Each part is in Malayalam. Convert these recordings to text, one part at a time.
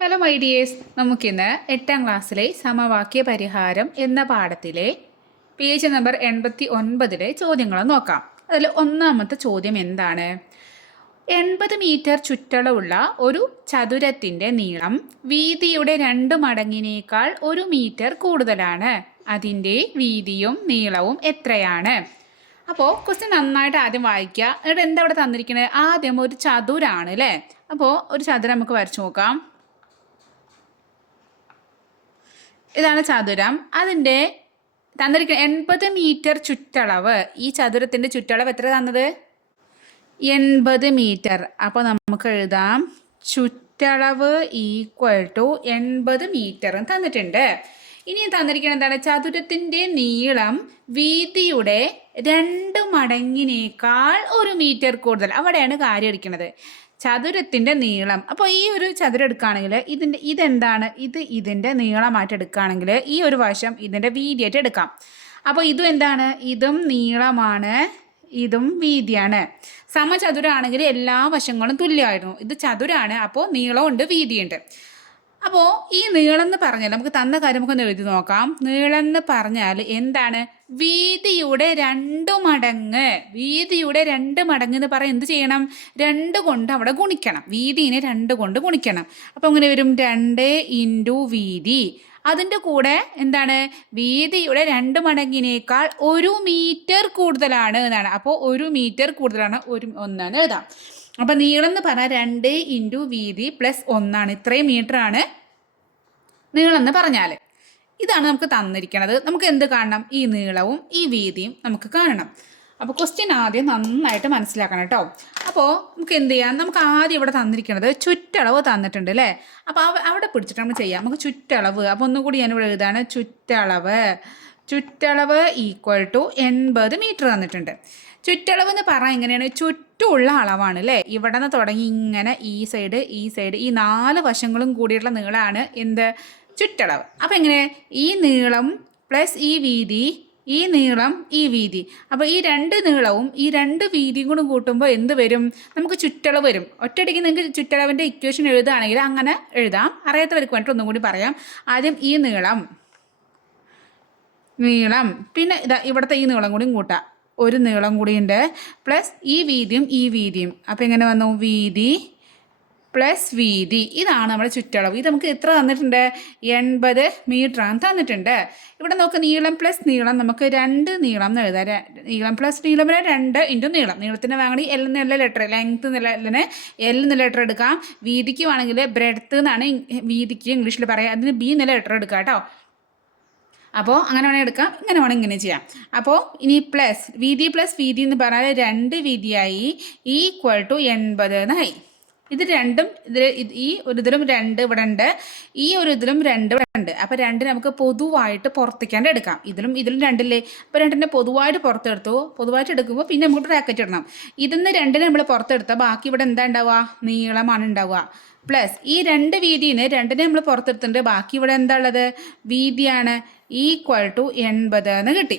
ഹലോ മൈ ഡിയേഴ്സ് നമുക്കിന്ന് എട്ടാം ക്ലാസ്സിലെ സമവാക്യ പരിഹാരം എന്ന പാഠത്തിലെ പേജ് നമ്പർ എൺപത്തി ഒൻപതിലെ ചോദ്യങ്ങൾ നോക്കാം. അതിൽ ഒന്നാമത്തെ ചോദ്യം എന്താണ്? എൺപത് മീറ്റർ ചുറ്റളവുള്ള ഒരു ചതുരത്തിന്റെ നീളം വീതിയുടെ രണ്ട് മടങ്ങിനേക്കാൾ ഒരു മീറ്റർ കൂടുതലാണ്. അതിന്റെ വീതിയും നീളവും എത്രയാണ്? അപ്പോൾ ക്വസ്റ്റ്യൻ നന്നായിട്ട് ആദ്യം വായിക്കുക. എന്നിട്ട് എന്താ ഇവിടെ തന്നിരിക്കുന്നത് ആദ്യം ഒരു ചതുരാണ് അല്ലേ അപ്പോൾ ഒരു ചതുരം നമുക്ക് വരച്ചു നോക്കാം. ഇതാണ് ചതുരം. അതിന്റെ തന്നിരിക്കുന്ന എൺപത് മീറ്റർ ചുറ്റളവ്. ഈ ചതുരത്തിന്റെ ചുറ്റളവ് എത്ര തന്നത്? എൺപത് മീറ്റർ. അപ്പോൾ നമുക്ക് എഴുതാം. ചുറ്റളവ് ഈക്വൽ ടു എൺപത് മീറ്റർ തന്നിട്ടുണ്ട്. ഇനി തന്നിരിക്കുന്നത് എന്താണ്? ചതുരത്തിന്റെ നീളം വീതിയുടെ രണ്ട് മടങ്ങിനേക്കാൾ ഒരു മീറ്റർ കൂടുതൽ. അവിടെയാണ് കാര്യം എടുക്കുന്നത് ചതുരത്തിന്റെ നീളം. അപ്പോൾ ഈ ഒരു ചതുരം എടുക്കുകയാണെങ്കിൽ ഇതിന്റെ ഇതെന്താണ്? ഇത് ഇതിന്റെ നീളമായിട്ട് എടുക്കുകയാണെങ്കിൽ ഈ ഒരു വശം ഇതിന്റെ വീതിയായിട്ട് എടുക്കാം. അപ്പോൾ ഇതും എന്താണ്? ഇതും നീളമാണ് ഇതും വീതിയാണ്. സമചതുരാണെങ്കിൽ എല്ലാ വശങ്ങളും തുല്യമായിരുന്നു. ഇത് ചതുരാണ് അപ്പോൾ നീളമുണ്ട് വീതിയുണ്ട്. അപ്പോൾ ഈ നീളം എന്ന് പറഞ്ഞാൽ നമുക്ക് തന്ന കാര്യം നമുക്കൊന്ന് എഴുതി നോക്കാം. നീളം എന്ന് പറഞ്ഞാൽ എന്താണ്? വീതിയുടെ രണ്ട് മടങ്ങ്. വീതിയുടെ രണ്ട് മടങ്ങ് എന്ന് പറയാൻ എന്ത് ചെയ്യണം? രണ്ട് കൊണ്ട് അവിടെ ഗുണിക്കണം. വീതിനെ രണ്ട് കൊണ്ട് ഗുണിക്കണം. അപ്പോൾ അങ്ങനെ വരും? രണ്ട് ഇന്റു വീതി. അതിന്റെ കൂടെ എന്താണ്? വീതിയുടെ രണ്ട് മടങ്ങിനേക്കാൾ ഒരു മീറ്റർ കൂടുതലാണ് എന്നാണ്. അപ്പോൾ ഒരു മീറ്റർ കൂടുതലാണ്. ഒരു ഒന്നാണ് എഴുതാം. അപ്പം നീളം എന്ന് പറഞ്ഞാൽ രണ്ട് ഇന്റു വീതി പ്ലസ് ഒന്നാണ്. ഇത്രയും മീറ്ററാണ് നീളം എന്ന് പറഞ്ഞാൽ ഇതാണ് നമുക്ക് തന്നിരിക്കുന്നത് നമുക്ക് എന്ത് കാണണം? ഈ നീളവും ഈ വീതിയും നമുക്ക് കാണണം. അപ്പോൾ ക്വസ്റ്റ്യൻ ആദ്യം നന്നായിട്ട് മനസ്സിലാക്കണം കേട്ടോ. അപ്പോൾ നമുക്ക് എന്ത് ചെയ്യാം? നമുക്ക് ആദ്യം ഇവിടെ തന്നിരിക്കുന്നത് ചുറ്റളവ് തന്നിട്ടുണ്ട് അല്ലേ? അപ്പോൾ അവിടെ പിടിച്ചിട്ട് നമ്മൾ ചെയ്യാം. നമുക്ക് ചുറ്റളവ്. അപ്പോൾ ഒന്നുകൂടി ഞാനിവിടെ എഴുതാണ് ചുറ്റളവ്. ചുറ്റളവ് ഈക്വൽ ടു എൺപത് മീറ്റർ തന്നിട്ടുണ്ട്. ചുറ്റളവ് എന്ന് പറഞ്ഞാൽ എങ്ങനെയാണ്? ചുറ്റുമുള്ള അളവാണ് അല്ലേ? ഇവിടെ നിന്ന് തുടങ്ങി ഇങ്ങനെ ഈ സൈഡ് ഈ സൈഡ് ഈ നാല് വശങ്ങളും കൂടിയുള്ള നീളമാണ് എന്ത്? ചുറ്റളവ്. അപ്പം എങ്ങനെ? ഈ നീളം പ്ലസ് ഈ വീതി ഈ നീളം ഈ വീതി. അപ്പോൾ ഈ രണ്ട് നീളവും ഈ രണ്ട് വീതിയും കൂടെ കൂട്ടുമ്പോൾ എന്ത് വരും? നമുക്ക് ചുറ്റളവ് വരും. ഒറ്റയടിക്ക് നിങ്ങൾക്ക് ചുറ്റളവിന്റെ ഇക്വേഷൻ എഴുതുകയാണെങ്കിൽ അങ്ങനെ എഴുതാം. അറിയാത്തവർക്ക് വേണ്ടിയിട്ട് ഒന്നും കൂടി പറയാം. ആദ്യം ഈ നീളം. നീളം. പിന്നെ ഇതാ ഇവിടുത്തെ ഈ നീളം കൂടിയും കൂട്ടാം ഒരു നീളം കൂടിയുണ്ട്. പ്ലസ് ഈ വീതിയും ഈ വീതിയും. അപ്പോൾ എങ്ങനെ വന്നു? വീതി പ്ലസ് വീതി. ഇതാണ് നമ്മുടെ ചുറ്റളവ്. ഇത് നമുക്ക് എത്ര തന്നിട്ടുണ്ട്? എൺപത് ആണ് തന്നിട്ടുണ്ട്. ഇവിടെ നമുക്ക് നീളം പ്ലസ് നീളം. നമുക്ക് രണ്ട് നീളം എന്ന് എഴുതാം. നീളം പ്ലസ് നീളം രണ്ട് ഇന്റു നീളം. നീളത്തിന് വേണമെങ്കിൽ എൽ എന്നുള്ള ലെറ്റർ ലെങ്ത്ത് നിലന് എൽ എന്ന ലെറ്റർ എടുക്കാം. വീതിക്ക് വേണമെങ്കിൽ ബ്രെഡ്ത്ത് എന്നാണ് വീതിക്ക് ഇംഗ്ലീഷിൽ പറയാം. അതിന് ബി എന്ന ലെറ്റർ എടുക്കാം കേട്ടോ. അപ്പോൾ അങ്ങനെ വേണമെങ്കിൽ എടുക്കാം ഇങ്ങനെ വേണമെങ്കിൽ ഇങ്ങനെ ചെയ്യാം. അപ്പോൾ ഇനി പ്ലസ് വീതി പ്ലസ് വീതി എന്ന് പറഞ്ഞാൽ രണ്ട് വീതിയായി ഈക്വൽ ടു എൺപത് എന്നായി ഇത് രണ്ടും ഇതിൽ ഈ ഒരു ഇതിലും രണ്ട് ഇവിടെ ഉണ്ട്. ഈ ഒരു ഇതിലും രണ്ട് ഇവിടെ ഉണ്ട്. അപ്പോൾ രണ്ട് നമുക്ക് പൊതുവായിട്ട് പുറത്തേക്കാണ്ട് എടുക്കാം. ഇതിലും ഇതിലും രണ്ടില്ലേ? അപ്പോൾ രണ്ടിനെ പൊതുവായിട്ട് പുറത്തെടുത്തു. പൊതുവായിട്ട് എടുക്കുമ്പോൾ പിന്നെ നമുക്ക് ബ്രാക്കറ്റ് ഇടണം. ഇതിന്ന് രണ്ടിനെ നമ്മൾ പുറത്തെടുത്താൽ ബാക്കി ഇവിടെ എന്താ ഉണ്ടാവുക? നീളമാണ് ഉണ്ടാവുക. പ്ലസ് ഈ രണ്ട് വീതിന്ന് രണ്ടിനെ നമ്മൾ പുറത്തെടുത്തിട്ടുണ്ട്. ബാക്കി ഇവിടെ എന്താ ഉള്ളത്? വീതിയാണ്. ഈക്വൽ ടു എൺപത് എന്ന് കിട്ടി.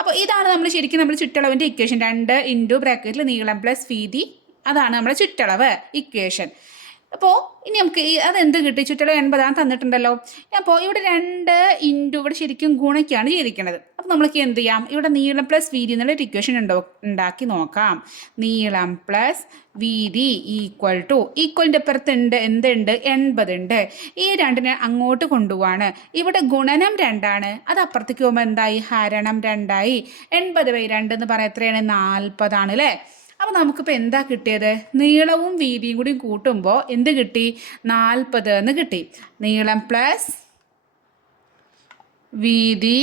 അപ്പോൾ ഇതാണ് നമ്മൾ ശരിക്കും നമ്മൾ ചുറ്റളവിന്റെ ഇക്വേഷൻ രണ്ട് ഇന്റു ബ്രാക്കറ്റിൽ നീളം പ്ലസ് വീതി അതാണ് നമ്മുടെ ചുറ്റളവ് ഇക്വേഷൻ അപ്പോൾ ഇനി നമുക്ക് ഈ അതെന്ത് കിട്ടി? ചുറ്റളവ് എൺപതാണ് തന്നിട്ടുണ്ടല്ലോ. അപ്പോൾ ഇവിടെ രണ്ട് ഇന്റു ഇവിടെ ശരിക്കും ഗുണയ്ക്കാണ് ചെയ്തിരിക്കുന്നത്. അപ്പോൾ നമ്മൾക്ക് എന്ത് ചെയ്യാം? ഇവിടെ നീളം പ്ലസ് വീതി എന്നുള്ളൊരു ഇക്വേഷൻ ഉണ്ടോ? ഉണ്ടാക്കി നോക്കാം. നീളം പ്ലസ് വീതി ഈക്വൽ ടു ഈക്വലിന്റെ അപ്പുറത്തുണ്ട് എന്തുണ്ട്? എൺപതുണ്ട് ഈ രണ്ടിനെ അങ്ങോട്ട് കൊണ്ടുപോവാണ്. ഇവിടെ ഗുണനം രണ്ടാണ്. അത് അപ്പുറത്തേക്ക് പോകുമ്പോൾ എന്തായി? ഹരണം രണ്ടായി. എൺപത് ബൈ രണ്ട് എന്ന് പറയാൻ എത്രയാണ്? നാൽപ്പതാണ് അല്ലേ? അപ്പോൾ നമുക്കിപ്പോൾ എന്താ കിട്ടിയത്? നീളവും വീതിയും കൂടി കൂട്ടുമ്പോൾ എന്ത് കിട്ടി? നാൽപ്പത് എന്ന് കിട്ടി. നീളം പ്ലസ് വീതി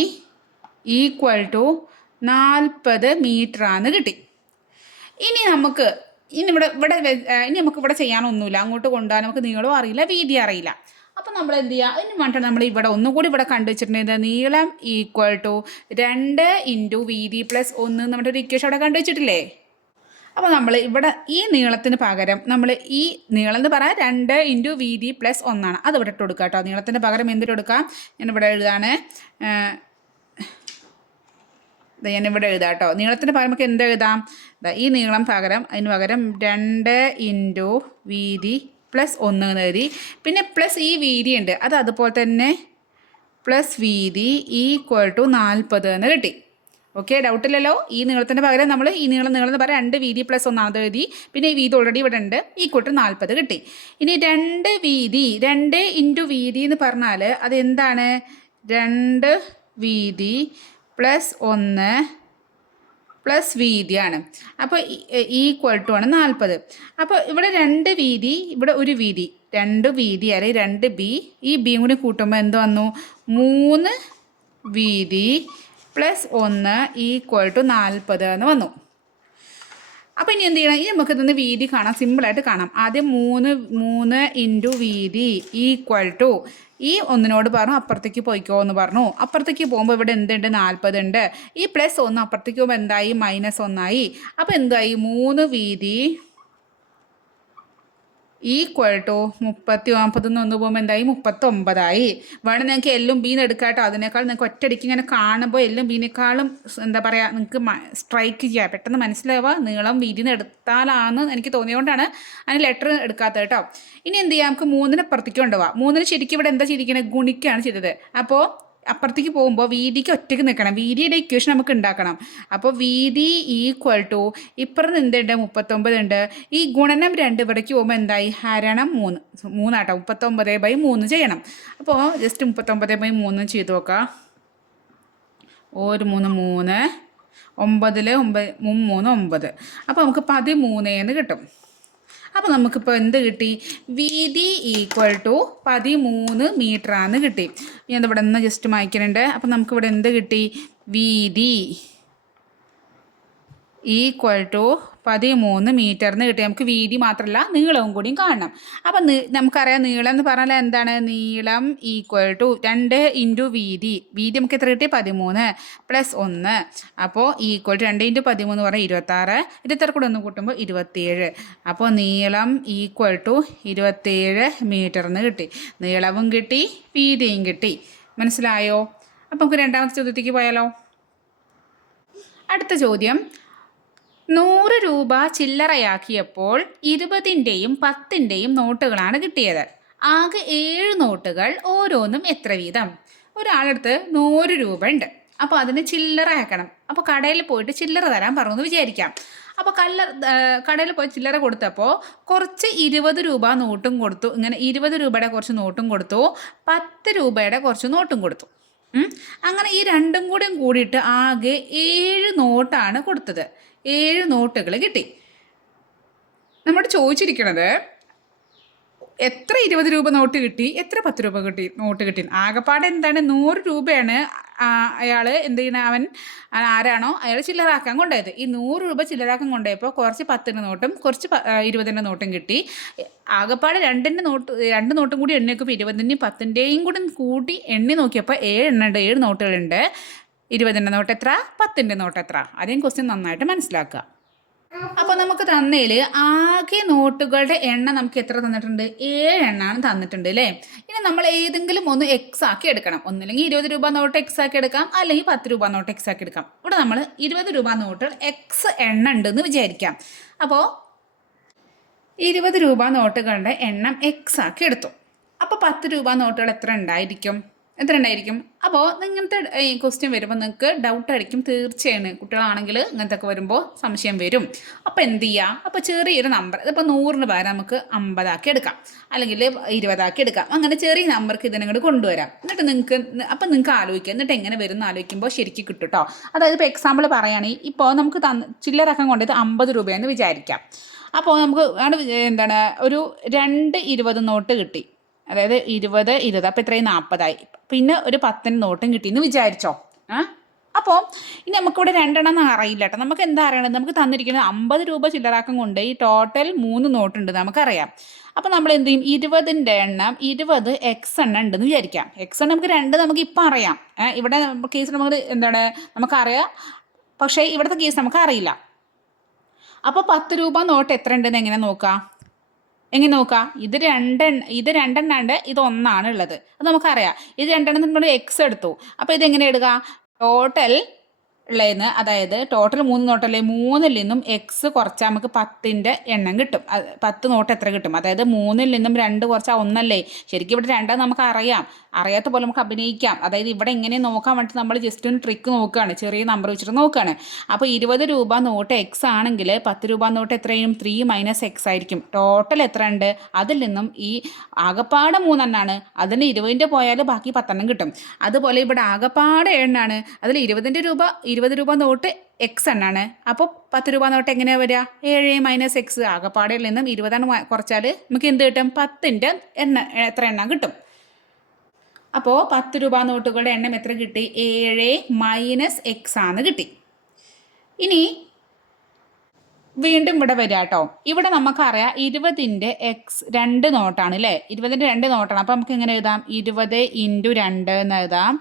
ഈക്വൽ ടു നാൽപ്പത് മീറ്ററാന്ന് കിട്ടി. ഇനി നമുക്ക് ഇനി ഇവിടെ ഇവിടെ ഇനി നമുക്ക് ഇവിടെ ചെയ്യാനൊന്നുമില്ല. അങ്ങോട്ട് കൊണ്ടുപോകാൻ നമുക്ക് നീളവും അറിയില്ല വീതി അറിയില്ല. അപ്പം നമ്മൾ എന്ത് ചെയ്യുക അതിന് വേണ്ടിയിട്ട് നമ്മൾ ഇവിടെ ഒന്നുകൂടി ഇവിടെ കണ്ടുവച്ചിട്ടുണ്ടെങ്കിൽ നീളം ഈക്വൽ ടു രണ്ട് ഇന്റു വീതി പ്ലസ് ഒന്ന് നമ്മുടെ ഒരു ഇക്വേഷൻ അവിടെ കണ്ടുവച്ചിട്ടില്ലേ? അപ്പോൾ നമ്മൾ ഇവിടെ ഈ നീളത്തിന് പകരം നമ്മൾ ഈ നീളം എന്ന് പറയാൻ രണ്ട് ഇന്റു വീതി പ്ലസ് ഒന്നാണ്. അത് ഇവിടെ ഇട്ട് കൊടുക്കുക കേട്ടോ നീളത്തിന് പകരം എന്തിട്ട് കൊടുക്കാം? ഞാൻ ഇവിടെ എഴുതാണ് ഞാൻ ഇവിടെ എഴുതാം കേട്ടോ നീളത്തിന് പകരം നമുക്ക് എന്ത് എഴുതാം? ഈ നീളം പകരം അതിന് പകരം രണ്ട് ഇന്റു വീതി പ്ലസ് ഒന്ന് എന്ന് എഴുതി. പിന്നെ പ്ലസ് ഈ വീതി ഉണ്ട്. അത് അതുപോലെ തന്നെ പ്ലസ് വീതി ഈക്വൽ ടു നാൽപ്പത് എന്ന് കിട്ടി. ഓക്കെ ഡൗട്ടില്ലല്ലോ ഈ നീളത്തിന്റെ പകരം നമ്മൾ ഈ നീളം നീളം എന്ന് പറയാം. രണ്ട് വീതി പ്ലസ് ഒന്നാമത് എഴുതി പിന്നെ ഈ വീതി ഓൾറെഡി ഇവിടെ ഉണ്ട്. ഈ കൂട്ടർ നാൽപ്പത് കിട്ടി. ഇനി രണ്ട് വീതി രണ്ട് ഇന്റു വീതി എന്ന് പറഞ്ഞാൽ അത് എന്താണ് രണ്ട് വീതി പ്ലസ് ഒന്ന് പ്ലസ് വീതിയാണ്. അപ്പോൾ ഈക്വൽ ടു ആണ് നാൽപ്പത് അപ്പോൾ ഇവിടെ രണ്ട് വീതി ഇവിടെ ഒരു വീതി. രണ്ട് വീതി അല്ലെങ്കിൽ രണ്ട് ബി ഈ ബിയും കൂടി കൂട്ടുമ്പോൾ എന്ത് വന്നു? മൂന്ന് വീതി പ്ലസ് ഒന്ന് ഈക്വൽ ടു നാൽപ്പത് എന്ന് വന്നു. അപ്പോൾ ഇനി എന്ത് ചെയ്യണം? ഇനി നമുക്ക് ഇതൊന്ന് വീതി കാണാം. സിമ്പിളായിട്ട് കാണാം. ആദ്യം മൂന്ന് മൂന്ന് ഇന്റു വീതി ഈക്വൽ ടു ഈ ഒന്നിനോട് പറഞ്ഞു അപ്പുറത്തേക്ക് പോയിക്കോ എന്ന് പറഞ്ഞു. അപ്പുറത്തേക്ക് പോകുമ്പോൾ ഇവിടെ എന്തുണ്ട്? നാൽപ്പത് ഉണ്ട്. ഈ പ്ലസ് ഒന്ന് അപ്പുറത്തേക്ക് പോകുമ്പോൾ എന്തായി? മൈനസ് ഒന്നായി അപ്പോൾ എന്തായി മൂന്ന് വീതി ഈക്വൽ ടു മുപ്പത്തി ഒമ്പതിൽ ഒന്ന് പോകുമ്പോൾ എന്തായി? മുപ്പത്തൊമ്പതായി. വേണം നിങ്ങൾക്ക് എല്ലും ബീന്ന് എടുക്കാട്ടോ അതിനേക്കാൾ നിങ്ങൾക്ക് ഒറ്റയടിക്ക് ഇങ്ങനെ കാണുമ്പോൾ എല്ലും ബീനേക്കാളും എന്താ പറയുക നിങ്ങൾക്ക് സ്ട്രൈക്ക് ചെയ്യുക പെട്ടെന്ന് മനസ്സിലാവുക നീളം വീതിന്ന് എടുത്താലാന്ന് എനിക്ക് തോന്നിയതുകൊണ്ടാണ് അതിന് ലെറ്റർ എടുക്കാത്തത് കേട്ടോ. ഇനി എന്ത് ചെയ്യാം? നമുക്ക് മൂന്നിന് അപ്പുറത്തേക്ക് കൊണ്ടുപോകാം മൂന്നിന് ശരിക്കും ഇവിടെ എന്താ ചെയ്തിരിക്കുന്നത് ഗുണിക്കാണ് ചെയ്തത്. അപ്പോൾ അപ്പുറത്തേക്ക് പോകുമ്പോൾ വീതിക്ക് ഒറ്റയ്ക്ക് നിൽക്കണം വീതിയുടെ ഇക്വേഷൻ നമുക്ക് ഉണ്ടാക്കണം. അപ്പോൾ വീതി ഈക്വൽ ടു ഇപ്പുറത്ത് എന്തുണ്ട്? മുപ്പത്തൊമ്പത് ഉണ്ട്. ഈ ഗുണനം രണ്ട് ഇവിടേക്ക് പോകുമ്പോൾ എന്തായി? ഹരണം മൂന്ന്. മൂന്നാട്ടോ. മുപ്പത്തൊമ്പത് ബൈ മൂന്ന് ചെയ്യണം. അപ്പോൾ ജസ്റ്റ് മുപ്പത്തൊമ്പത് ബൈ മൂന്ന് ചെയ്ത് നോക്കാം. ഒരു മൂന്ന് മൂന്ന്. ഒമ്പതിൽ ഒമ്പത് മൂന്ന് ഒമ്പത്. അപ്പോൾ നമുക്ക് പതിമൂന്ന് എന്ന് കിട്ടും. അപ്പോൾ നമുക്കിപ്പോൾ എന്ത് കിട്ടി? വീതി ഈക്വൽ ടു പതിമൂന്ന് ആണ് കിട്ടി. ഞാൻ ഇവിടെ നിന്ന് ജസ്റ്റ് മായ്ക്കുന്നുണ്ട് അപ്പോൾ നമുക്കിവിടെ എന്ത് കിട്ടി? വീതി ഈക്വൽ ടു പതിമൂന്ന് മീറ്ററിന് കിട്ടി. നമുക്ക് വീതി മാത്രമല്ല നീളവും കൂടിയും കാണണം. അപ്പം നമുക്കറിയാം നീളം എന്ന് പറഞ്ഞാൽ എന്താണ്? നീളം ഈക്വൽ ടു രണ്ട് ഇന്റു വീതി. വീതി നമുക്ക് എത്ര കിട്ടി? പതിമൂന്ന് പ്ലസ് ഒന്ന്. അപ്പോൾ ഈക്വൽ ടു രണ്ട് ഇന്റു പതിമൂന്ന് പറഞ്ഞാൽ ഇരുപത്താറ്. ഇരുപത്താറ് കൂടെ ഒന്ന് കൂട്ടുമ്പോൾ ഇരുപത്തിയേഴ്. അപ്പോൾ നീളം ഈക്വൽ ടു ഇരുപത്തിയേഴ് മീറ്ററിന് കിട്ടി. നീളവും കിട്ടി വീതിയും കിട്ടി. മനസ്സിലായോ? അപ്പോൾ നമുക്ക് രണ്ടാമത്തെ ചോദ്യത്തേക്ക് പോയാലോ? അടുത്ത ചോദ്യം. നൂറ് രൂപ ചില്ലറയാക്കിയപ്പോൾ ഇരുപതിന്റെയും പത്തിന്റെയും നോട്ടുകളാണ് കിട്ടിയത്. ആകെ ഏഴ് നോട്ടുകൾ ഓരോന്നും എത്ര വീതം? ഒരാളടുത്ത് നൂറ് രൂപ ഉണ്ട് അപ്പോൾ അതിന് ചില്ലറയാക്കണം അപ്പോൾ കടയിൽ പോയിട്ട് ചില്ലറ തരാൻ പറഞ്ഞു എന്ന് വിചാരിക്കാം. അപ്പോൾ കല്ല കടയിൽ പോയി ചില്ലറ കൊടുത്തപ്പോൾ കുറച്ച് ഇരുപത് രൂപ നോട്ടും കൊടുത്തു. ഇങ്ങനെ ഇരുപത് രൂപയുടെ കുറച്ച് നോട്ടും കൊടുത്തു. പത്ത് രൂപയുടെ കുറച്ച് നോട്ടും കൊടുത്തു. അങ്ങനെ ഈ രണ്ടും കൂടെയും കൂടിയിട്ട് ആകെ ഏഴ് നോട്ടാണ് കൊടുത്തത്. ഏഴ് നോട്ടുകൾ കിട്ടി. നമ്മൾ ചോദിച്ചിരിക്കുന്നത് എത്ര ഇരുപത് രൂപ നോട്ട് കിട്ടി? എത്ര പത്ത് രൂപ കിട്ടി? നോട്ട് കിട്ടി. ആകെപ്പാടെ എന്താണ് നൂറ് രൂപയാണ് അയാൾ എന്ത് ചെയ്യണ? അവൻ ആരാണോ? അയാൾ ചില്ലറാക്കാൻ കൊണ്ടുപോയത്. ഈ നൂറ് രൂപ ചില്ലറാക്കാൻ കൊണ്ടുപോയപ്പോൾ കുറച്ച് പത്തിന്റെ നോട്ടും കുറച്ച് ഇരുപതിന്റെ നോട്ടും കിട്ടി. ആകെപ്പാടെ രണ്ടിന്റെ നോട്ട് രണ്ട് നോട്ടും കൂടി എണ്ണി നോക്കിയപ്പോൾ ഇരുപതിന്റെയും പത്തിന്റെയും കൂടി കൂട്ടി എണ്ണി നോക്കിയപ്പോൾ ഏഴ് എണ്ണുണ്ട് ഏഴ് നോട്ടുകളുണ്ട്. ഇരുപതിന്റെ നോട്ട് എത്ര? പത്തിന്റെ നോട്ട് എത്ര? ആദ്യം ക്വസ്റ്റ്യൻ നന്നായിട്ട് മനസ്സിലാക്കുക. അപ്പോൾ നമുക്ക് തന്നതിൽ ആകെ നോട്ടുകളുടെ എണ്ണം നമുക്ക് എത്ര തന്നിട്ടുണ്ട്? ഏഴ് എണ്ണാണ് തന്നിട്ടുണ്ട് അല്ലേ ഇനി നമ്മൾ ഏതെങ്കിലും ഒന്ന് എക്സ് ആക്കി എടുക്കണം. ഒന്നില്ലെങ്കിൽ ഇരുപത് രൂപ നോട്ട് എക്സ് ആക്കി എടുക്കാം. അല്ലെങ്കിൽ പത്ത് രൂപ നോട്ട് എക്സ് ആക്കി എടുക്കാം. ഇവിടെ നമ്മൾ ഇരുപത് രൂപ നോട്ടുകൾ എക്സ് എണ്ണ ഉണ്ടെന്ന് വിചാരിക്കാം. അപ്പോൾ ഇരുപത് രൂപ നോട്ടുകളുടെ എണ്ണം എക്സ് ആക്കി എടുത്തു. അപ്പോൾ പത്ത് രൂപ നോട്ടുകൾ എത്ര ഉണ്ടായിരിക്കും? എത്ര ഉണ്ടായിരിക്കും അപ്പോൾ ഇങ്ങനത്തെ ഈ ക്വസ്റ്റ്യൻ വരുമ്പോൾ നിങ്ങൾക്ക് ഡൗട്ട് അടിക്കും തീർച്ചയാണ് കുട്ടികളാണെങ്കിൽ ഇങ്ങനത്തെ ഒക്കെ വരുമ്പോൾ സംശയം വരും. അപ്പോൾ എന്ത് ചെയ്യുക അപ്പോൾ ചെറിയൊരു നമ്പർ ഇതിപ്പോൾ നൂറിന് പകരം നമുക്ക് അമ്പതാക്കി എടുക്കാം. അല്ലെങ്കിൽ ഇരുപതാക്കി എടുക്കാം. അങ്ങനെ ചെറിയ നമ്പർക്ക് ഇതിനങ്ങോട്ട് കൊണ്ടുവരാം. എന്നിട്ട് നിങ്ങൾക്ക് അപ്പോൾ നിങ്ങൾക്ക് ആലോചിക്കുക എന്നിട്ട് എങ്ങനെ വരും ആലോചിക്കുമ്പോൾ ശരിക്കും കിട്ടും കേട്ടോ അതായത് ഇപ്പോൾ എക്സാമ്പിൾ പറയുകയാണെങ്കിൽ ഇപ്പോൾ നമുക്ക് തന്ന ചില്ലറക്കം കൊണ്ടത് അമ്പത് രൂപയെന്ന് വിചാരിക്കാം. അപ്പോൾ നമുക്ക് എന്താണ് ഒരു രണ്ട് ഇരുപത് നോട്ട് കിട്ടി. അതായത് ഇരുപത് ഇരുപത്. അപ്പോൾ ഇത്രയും നാൽപ്പതായി പിന്നെ ഒരു പത്തിന് നോട്ടും കിട്ടിയെന്ന് വിചാരിച്ചോ? ആ? അപ്പോൾ ഇനി നമുക്കിവിടെ രണ്ടെണ്ണം അറിയില്ല കേട്ടോ. നമുക്ക് എന്താ അറിയണത്? നമുക്ക് തന്നിരിക്കുന്നത് അമ്പത് രൂപ ചില്ലറാക്കം കൊണ്ട് ഈ ടോട്ടൽ മൂന്ന് നോട്ടുണ്ട് നമുക്കറിയാം. അപ്പോൾ നമ്മൾ എന്ത് ചെയ്യും? ഇരുപതിന്റെ എണ്ണം ഇരുപത് എക്സ് എണ്ണം ഉണ്ടെന്ന് വിചാരിക്കാം. എക്സ് എണ്ണം നമുക്ക് രണ്ട് നമുക്ക് ഇപ്പം അറിയാം. ഇവിടെ കേസ് നമുക്ക് എന്താണ്? നമുക്കറിയാം. പക്ഷേ ഇവിടുത്തെ കേസ് നമുക്ക് അറിയില്ല അപ്പോൾ പത്ത് രൂപ നോട്ട് എത്ര ഉണ്ടെന്ന് എങ്ങനെ നോക്കാം? എങ്ങനെ നോക്കാം? ഇത് രണ്ടെണ്ണ ഇത് രണ്ടെണ്ണാണ്ട് ഇത് ഒന്നാണ് ഉള്ളത് അത് നമുക്കറിയാം. ഇത് രണ്ടെണ്ണം നമ്മൾ എക്സ് എടുത്തു. അപ്പോൾ ഇതെങ്ങനെ എടുക്കുക ടോട്ടൽ ഉള്ളതെന്ന് അതായത് ടോട്ടൽ മൂന്ന് നോട്ടല്ലേ? മൂന്നിൽ നിന്നും എക്സ് കുറച്ചാൽ നമുക്ക് പത്തിന്റെ എണ്ണം കിട്ടും. പത്ത് നോട്ട് എത്ര കിട്ടും? അതായത് മൂന്നിൽ നിന്നും രണ്ട് കുറച്ചാൽ ഒന്നല്ലേ? ശരിക്കും ഇവിടെ രണ്ടാം നമുക്ക് അറിയാം അറിയാത്ത പോലെ നമുക്ക് അഭിനയിക്കാം. അതായത് ഇവിടെ ഇങ്ങനെ നോക്കാൻ വേണ്ടി നമ്മൾ ജസ്റ്റ് ഒരു ട്രിക്ക് നോക്കുകയാണ്. ചെറിയ നമ്പർ വെച്ചിട്ട് നോക്കുകയാണ്. അപ്പോൾ ഇരുപത് രൂപ നോട്ട് എക്സ് ആണെങ്കിൽ പത്ത് രൂപ നോട്ട് എത്രയും ത്രീ മൈനസ് എക്സ് ആയിരിക്കും. ടോട്ടൽ എത്ര ഉണ്ട് അതിൽ നിന്നും ഈ ആകപ്പാട് മൂന്നെണ്ണാണ്. അതിന് ഇരുപതിന്റെ പോയാൽ ബാക്കി പത്തെണ്ണം കിട്ടും. അതുപോലെ ഇവിടെ ആകപ്പാട് എണ്ണാണ്. അതിൽ ഇരുപതിന്റെ രൂപ ഇരുപത് രൂപ നോട്ട് എക്സ് എണ്ണാണ്. അപ്പോൾ പത്ത് രൂപ നോട്ട് എങ്ങനെയാണ് വരിക? ഏഴ് മൈനസ് എക്സ് ആകപ്പാടിൽ നിന്നും ഇരുപതെണ്ണം കുറച്ചാൽ നമുക്ക് എന്ത് കിട്ടും? പത്തിന്റെ എണ്ണ എത്ര എണ്ണം കിട്ടും? അപ്പോൾ പത്ത് രൂപ നോട്ടുകളുടെ എണ്ണം എത്ര കിട്ടി? ഏഴ് മൈനസ് എക്സ് ആണ് കിട്ടി. ഇനി വീണ്ടും ഇവിടെ വരിക കേട്ടോ. ഇവിടെ നമുക്കറിയാം ഇരുപതിന്റെ എക്സ് രണ്ട് നോട്ടാണ് അല്ലേ ഇരുപതിന്റെ രണ്ട് നോട്ടാണ്. അപ്പോൾ നമുക്ക് എങ്ങനെ എഴുതാം. ഇരുപത് ഇന്റു രണ്ട് എന്ന് എഴുതാം.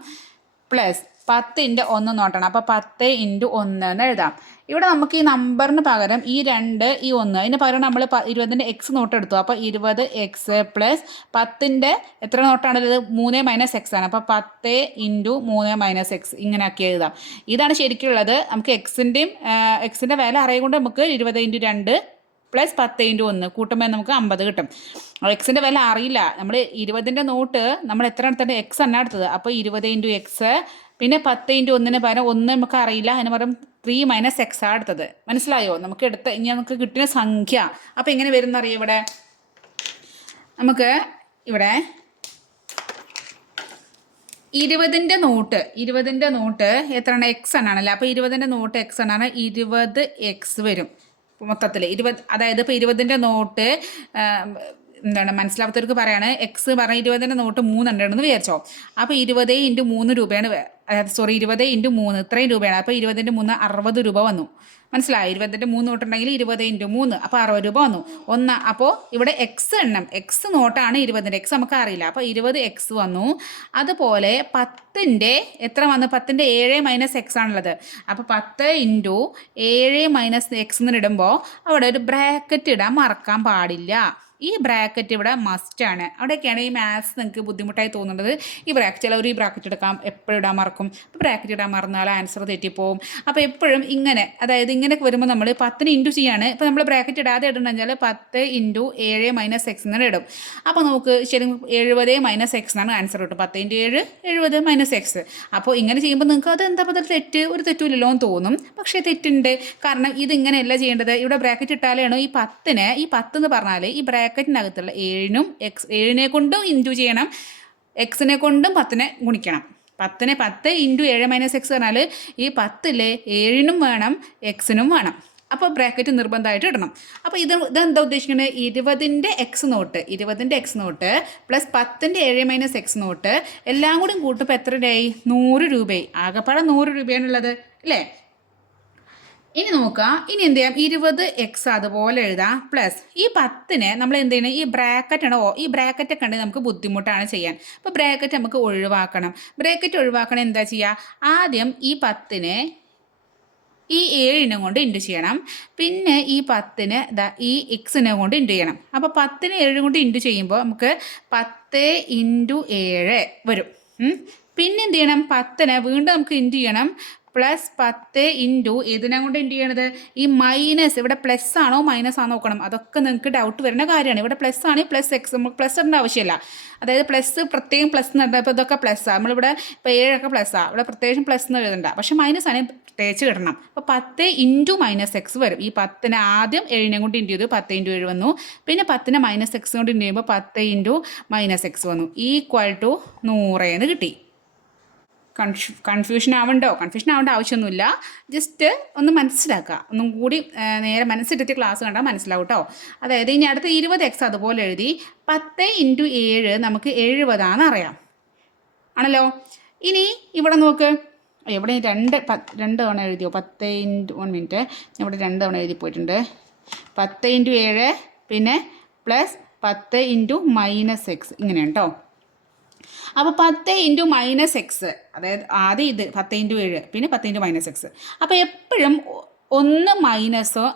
പ്ലസ് പത്തിന്റെ ഒന്ന് നോട്ടണം. അപ്പോൾ പത്ത് ഇന്റു ഒന്ന് എന്ന് എഴുതാം. ഇവിടെ നമുക്ക് ഈ നമ്പറിന് പകരം ഈ രണ്ട് ഈ ഒന്ന്. അതിന് പകരം നമ്മൾ ഇരുപതിന്റെ എക്സ് നോട്ട് എടുത്തു. അപ്പോൾ ഇരുപത് എക്സ് പ്ലസ് പത്തിന്റെ എത്ര നോട്ടാണ് ഇത് മൂന്ന് മൈനസ് എക്സ് ആണ്. അപ്പോൾ പത്ത് ഇന്റു മൂന്ന് മൈനസ് എക്സ് ഇങ്ങനെയൊക്കെ എഴുതാം. ഇതാണ് ശരിക്കുള്ളത് നമുക്ക് എക്സിന്റെയും എക്സിന്റെ വില അറിയുകൊണ്ട് നമുക്ക് ഇരുപത് ഇന്റു രണ്ട് പ്ലസ് പത്ത് ഇന്റു ഒന്ന് കൂട്ടുമ്പോൾ നമുക്ക് അമ്പത് കിട്ടും. എക്സിന്റെ വില അറിയില്ല. നമ്മൾ ഇരുപതിന്റെ നോട്ട് നമ്മൾ എത്ര എടുത്തിട്ട് എക്സ് ആണ് എടുത്തത്. അപ്പോൾ ഇരുപത് ഇന്റു എക്സ് പിന്നെ പത്ത് ഇന്റു ഒന്നിന് പകരം ഒന്ന് നമുക്ക് അറിയില്ല. അതിന് പകരം ത്രീ മൈനസ് എക്സ് ആണ് എടുത്തത് മനസ്സിലായോ? നമുക്ക് എടുത്ത ഇനി നമുക്ക് കിട്ടുന്ന സംഖ്യ. അപ്പോൾ എങ്ങനെ വരുന്ന അറിയാം ഇവിടെ? നമുക്ക് ഇവിടെ ഇരുപതിന്റെ നോട്ട് ഇരുപതിന്റെ നോട്ട് എത്രയാണ്? എക്സ് എണ്ണാണല്ലേ? അപ്പോൾ ഇരുപതിന്റെ നോട്ട് എക്സ് എണ്ണാണ്. ഇരുപത് എക്സ് വരും. മൊത്തത്തിൽ ഇരുപത് അതായത് ഇപ്പോൾ ഇരുപതിന്റെ നോട്ട് എന്താണ് മനസ്സിലാവാത്തവർക്ക് പറയാണ് എക്സ് പറഞ്ഞ ഇരുപതിന്റെ നോട്ട് മൂന്നുണ്ടെന്ന് വിചാരിച്ചോ? അപ്പോൾ ഇരുപത് ഇന്റു മൂന്ന് രൂപയാണ് അതായത് സോറി ഇരുപത് ഇന്റു മൂന്ന് ഇത്രയും രൂപയാണ്. അപ്പോൾ ഇരുപതിന്റെ മൂന്ന് അറുപത് രൂപ വന്നു. മനസ്സിലായി? ഇരുപതിന്റെ മൂന്ന് നോട്ടുണ്ടെങ്കിൽ ഇരുപത് ഇന്റു മൂന്ന്. അപ്പോൾ അറുപത് രൂപ വന്നു. ഒന്ന് അപ്പോൾ ഇവിടെ എക്സ് എണ്ണം. എക്സ് നോട്ടാണ് ഇരുപതിന്റെ. എക്സ് നമുക്ക് അറിയില്ല അപ്പോൾ ഇരുപത് എക്സ് വന്നു. അതുപോലെ പത്തിന്റെ എത്ര വന്നു? പത്തിന്റെ ഏഴ് മൈനസ് എക്സ് ആണുള്ളത്. അപ്പോൾ പത്ത് ഇന്റു ഏഴ് മൈനസ് എക്സ് എന്ന് ഇടുമ്പോൾ അവിടെ ഒരു ബ്രാക്കറ്റ് ഇടാൻ മറക്കാൻ പാടില്ല. ഈ ബ്രാക്കറ്റ് ഇവിടെ മസ്റ്റ് ആണ്. അവിടെയൊക്കെയാണ് ഈ മാത്സ് നിങ്ങൾക്ക് ബുദ്ധിമുട്ടായി തോന്നുന്നത്. ഈ ബ്രാക്കറ്റ് ചിലവർ ഈ ബ്രാക്കറ്റ് എടുക്കാം എപ്പോഴും ഇടാൻ മറക്കും. ബ്രാക്കറ്റ് ഇടാൻ മറന്നാൽ ആൻസർ തെറ്റിപ്പോവും. അപ്പോൾ എപ്പോഴും ഇങ്ങനെ അതായത് ഇങ്ങനെ വരുമ്പോൾ നമ്മൾ പത്തിന് ഇന്റു ചെയ്യാണ് ഇപ്പോൾ നമ്മൾ ബ്രാക്കറ്റ് ഇടാതെ ഇടണമെങ്കിൽ പത്ത് ഇന്റു ഏഴ് മൈനസ് എക്സ് എന്നാണ് ഇടും. അപ്പോൾ നമുക്ക് ശരി എഴുപത് മൈനസ് എക്സ് എന്നാണ് ആൻസർ കിട്ടും. പത്ത് ഇന്റു ഏഴ് എഴുപത് മൈനസ് എക്സ് അപ്പോൾ ഇങ്ങനെ ചെയ്യുമ്പോൾ നിങ്ങൾക്ക് അത് എന്താ പറയുക തെറ്റ്? ഒരു തെറ്റുമില്ലല്ലോ എന്ന് തോന്നും. പക്ഷേ തെറ്റുണ്ട്. കാരണം ഇതിങ്ങനെയല്ല ചെയ്യേണ്ടത്. ഇവിടെ ബ്രാക്കറ്റ് ഇട്ടാലാണ് ഈ പത്തിന് ഈ പത്ത് എന്ന് പറഞ്ഞാൽ ഈ ബ്രാക്കറ്റിനകത്തുള്ള ഏഴിനും എക്സ് ഏഴിനെ കൊണ്ടും ഇന്റു ചെയ്യണം. എക്സിനെ കൊണ്ടും പത്തിനെ ഗുണിക്കണം. പത്തിനെ പത്ത് ഇന്റു ഏഴ് മൈനസ് എക്സ് പറഞ്ഞാൽ ഈ പത്തിലെ ഏഴിനും വേണം എക്സിനും വേണം. അപ്പോൾ ബ്രാക്കറ്റ് നിർബന്ധമായിട്ട് ഇടണം. അപ്പോൾ ഇത് ഇതെന്താ ഉദ്ദേശിക്കുന്നത് ഇരുപതിന്റെ എക്സ് നോട്ട് ഇരുപതിന്റെ എക്സ് നോട്ട് പ്ലസ് പത്തിന്റെ ഏഴ് മൈനസ് എക്സ് നോട്ട് എല്ലാം കൂടി കൂട്ടുമ്പോൾ എത്ര രൂപയായി നൂറ് രൂപയായി. ആകെപ്പാടെ നൂറ് രൂപയാണുള്ളത് അല്ലേ? ഇനി നോക്കുക ഇനി എന്ത് ചെയ്യാം? ഇരുപത് എക്സ് അതുപോലെ എഴുതാം. പ്ലസ് ഈ പത്തിന് നമ്മൾ എന്ത് ചെയ്യണം? ഈ ബ്രാക്കറ്റ് ഓ- ഈ ബ്രാക്കറ്റ് ഒക്കെ ഉണ്ടെങ്കിൽ നമുക്ക് ബുദ്ധിമുട്ടാണ് ചെയ്യാൻ. അപ്പോൾ ബ്രാക്കറ്റ് നമുക്ക് ഒഴിവാക്കണം. ബ്രാക്കറ്റ് ഒഴിവാക്കണം എന്താ ചെയ്യുക ആദ്യം ഈ പത്തിനെ ഈ ഏഴിനെ കൊണ്ട് ഇന്റു ചെയ്യണം. പിന്നെ ഈ പത്തിന് ദാ ഈ എക്സിനെ കൊണ്ട് ഇന്റു ചെയ്യണം. അപ്പോൾ പത്തിന് ഏഴ് കൊണ്ട് ഇന്റു ചെയ്യുമ്പോൾ നമുക്ക് പത്ത് ഇന്റു ഏഴ് വരും. പിന്നെ എന്ത് ചെയ്യണം? പത്തിന് വീണ്ടും നമുക്ക് ഇന്റു ചെയ്യണം. പ്ലസ് പത്ത് ഇന്റു ഇതിനെ കൊണ്ട് ഇന്റു ചെയ്യണത്? ഈ മൈനസ് ഇവിടെ പ്ലസ് ആണോ മൈനസ് ആണോ നോക്കണം. അതൊക്കെ നിങ്ങൾക്ക് ഡൗട്ട് വരുന്ന കാര്യമാണ്. ഇവിടെ പ്ലസ് ആണെങ്കിൽ പ്ലസ് എക്സ് നമുക്ക് പ്ലസ് ഇടേണ്ട ആവശ്യമില്ല. അതായത് പ്ലസ് പ്രത്യേകം പ്ലസ് എന്ന് പറഞ്ഞാൽ ഇപ്പോൾ ഇതൊക്കെ പ്ലസ് ആണ് നമ്മളിവിടെ ഇപ്പോൾ ഏഴൊക്കെ പ്ലസ് ആണ് ഇവിടെ പ്രത്യേകം പ്ലസ് എന്ന് എഴുതണ്ട. പക്ഷേ മൈനസ് ആണെങ്കിൽ പ്രത്യേകിച്ച് കിടണം അപ്പോൾ പത്ത് ഇന്റു മൈനസ് എക്സ് വരും. ഈ പത്തിന് ആദ്യം ഏഴിനെ കൊണ്ട് ഇന്റു ചെയ്തു? പത്ത് ഇന്റു ഏഴ് വന്നു. പിന്നെ പത്തിന് മൈനസ് എക്സ് കൊണ്ട് ഇന്റു ചെയ്യുമ്പോൾ പത്ത് ഇന്റു മൈനസ് എക്സ് വന്നു. ഈക്വൽ ടു നൂറേന്ന് കിട്ടി. കൺഫ്യൂ കൺഫ്യൂഷൻ ആവണ്ടോ? കൺഫ്യൂഷൻ ആവേണ്ട ആവശ്യമൊന്നുമില്ല. ജസ്റ്റ് ഒന്ന് മനസ്സിലാക്കുക. ഒന്നും കൂടി നേരെ മനസ്സിരുത്തി ക്ലാസ് കണ്ടാൽ മനസ്സിലാവും കേട്ടോ അതായത് ഇനി അടുത്ത ഇരുപത് എക്സ് അതുപോലെ എഴുതി പത്ത് ഇന്റു ഏഴ് നമുക്ക് എഴുപതാണെന്ന് അറിയാം. ആണല്ലോ? ഇനി ഇവിടെ നോക്ക്. എവിടെ രണ്ട് രണ്ട് തവണ എഴുതിയോ? പത്ത് ഇന്റു വൺ മിനിറ്റ് ഇവിടെ രണ്ട് തവണ എഴുതി പോയിട്ടുണ്ട്. പത്ത് ഇന്റു ഏഴ് പിന്നെ പ്ലസ് പത്ത് ഇന്റു മൈനസ് എക്സ് ഇങ്ങനെയാണ് കേട്ടോ അപ്പോൾ പത്ത് ഇന്റു മൈനസ് എക്സ് അതായത് ആദ്യം ഇത് പത്ത് ഇന്റു ഏഴ് പിന്നെ പത്ത് ഇന്റു മൈനസ് എക്സ് അപ്പോൾ എപ്പോഴും ഒന്ന് മൈനസോ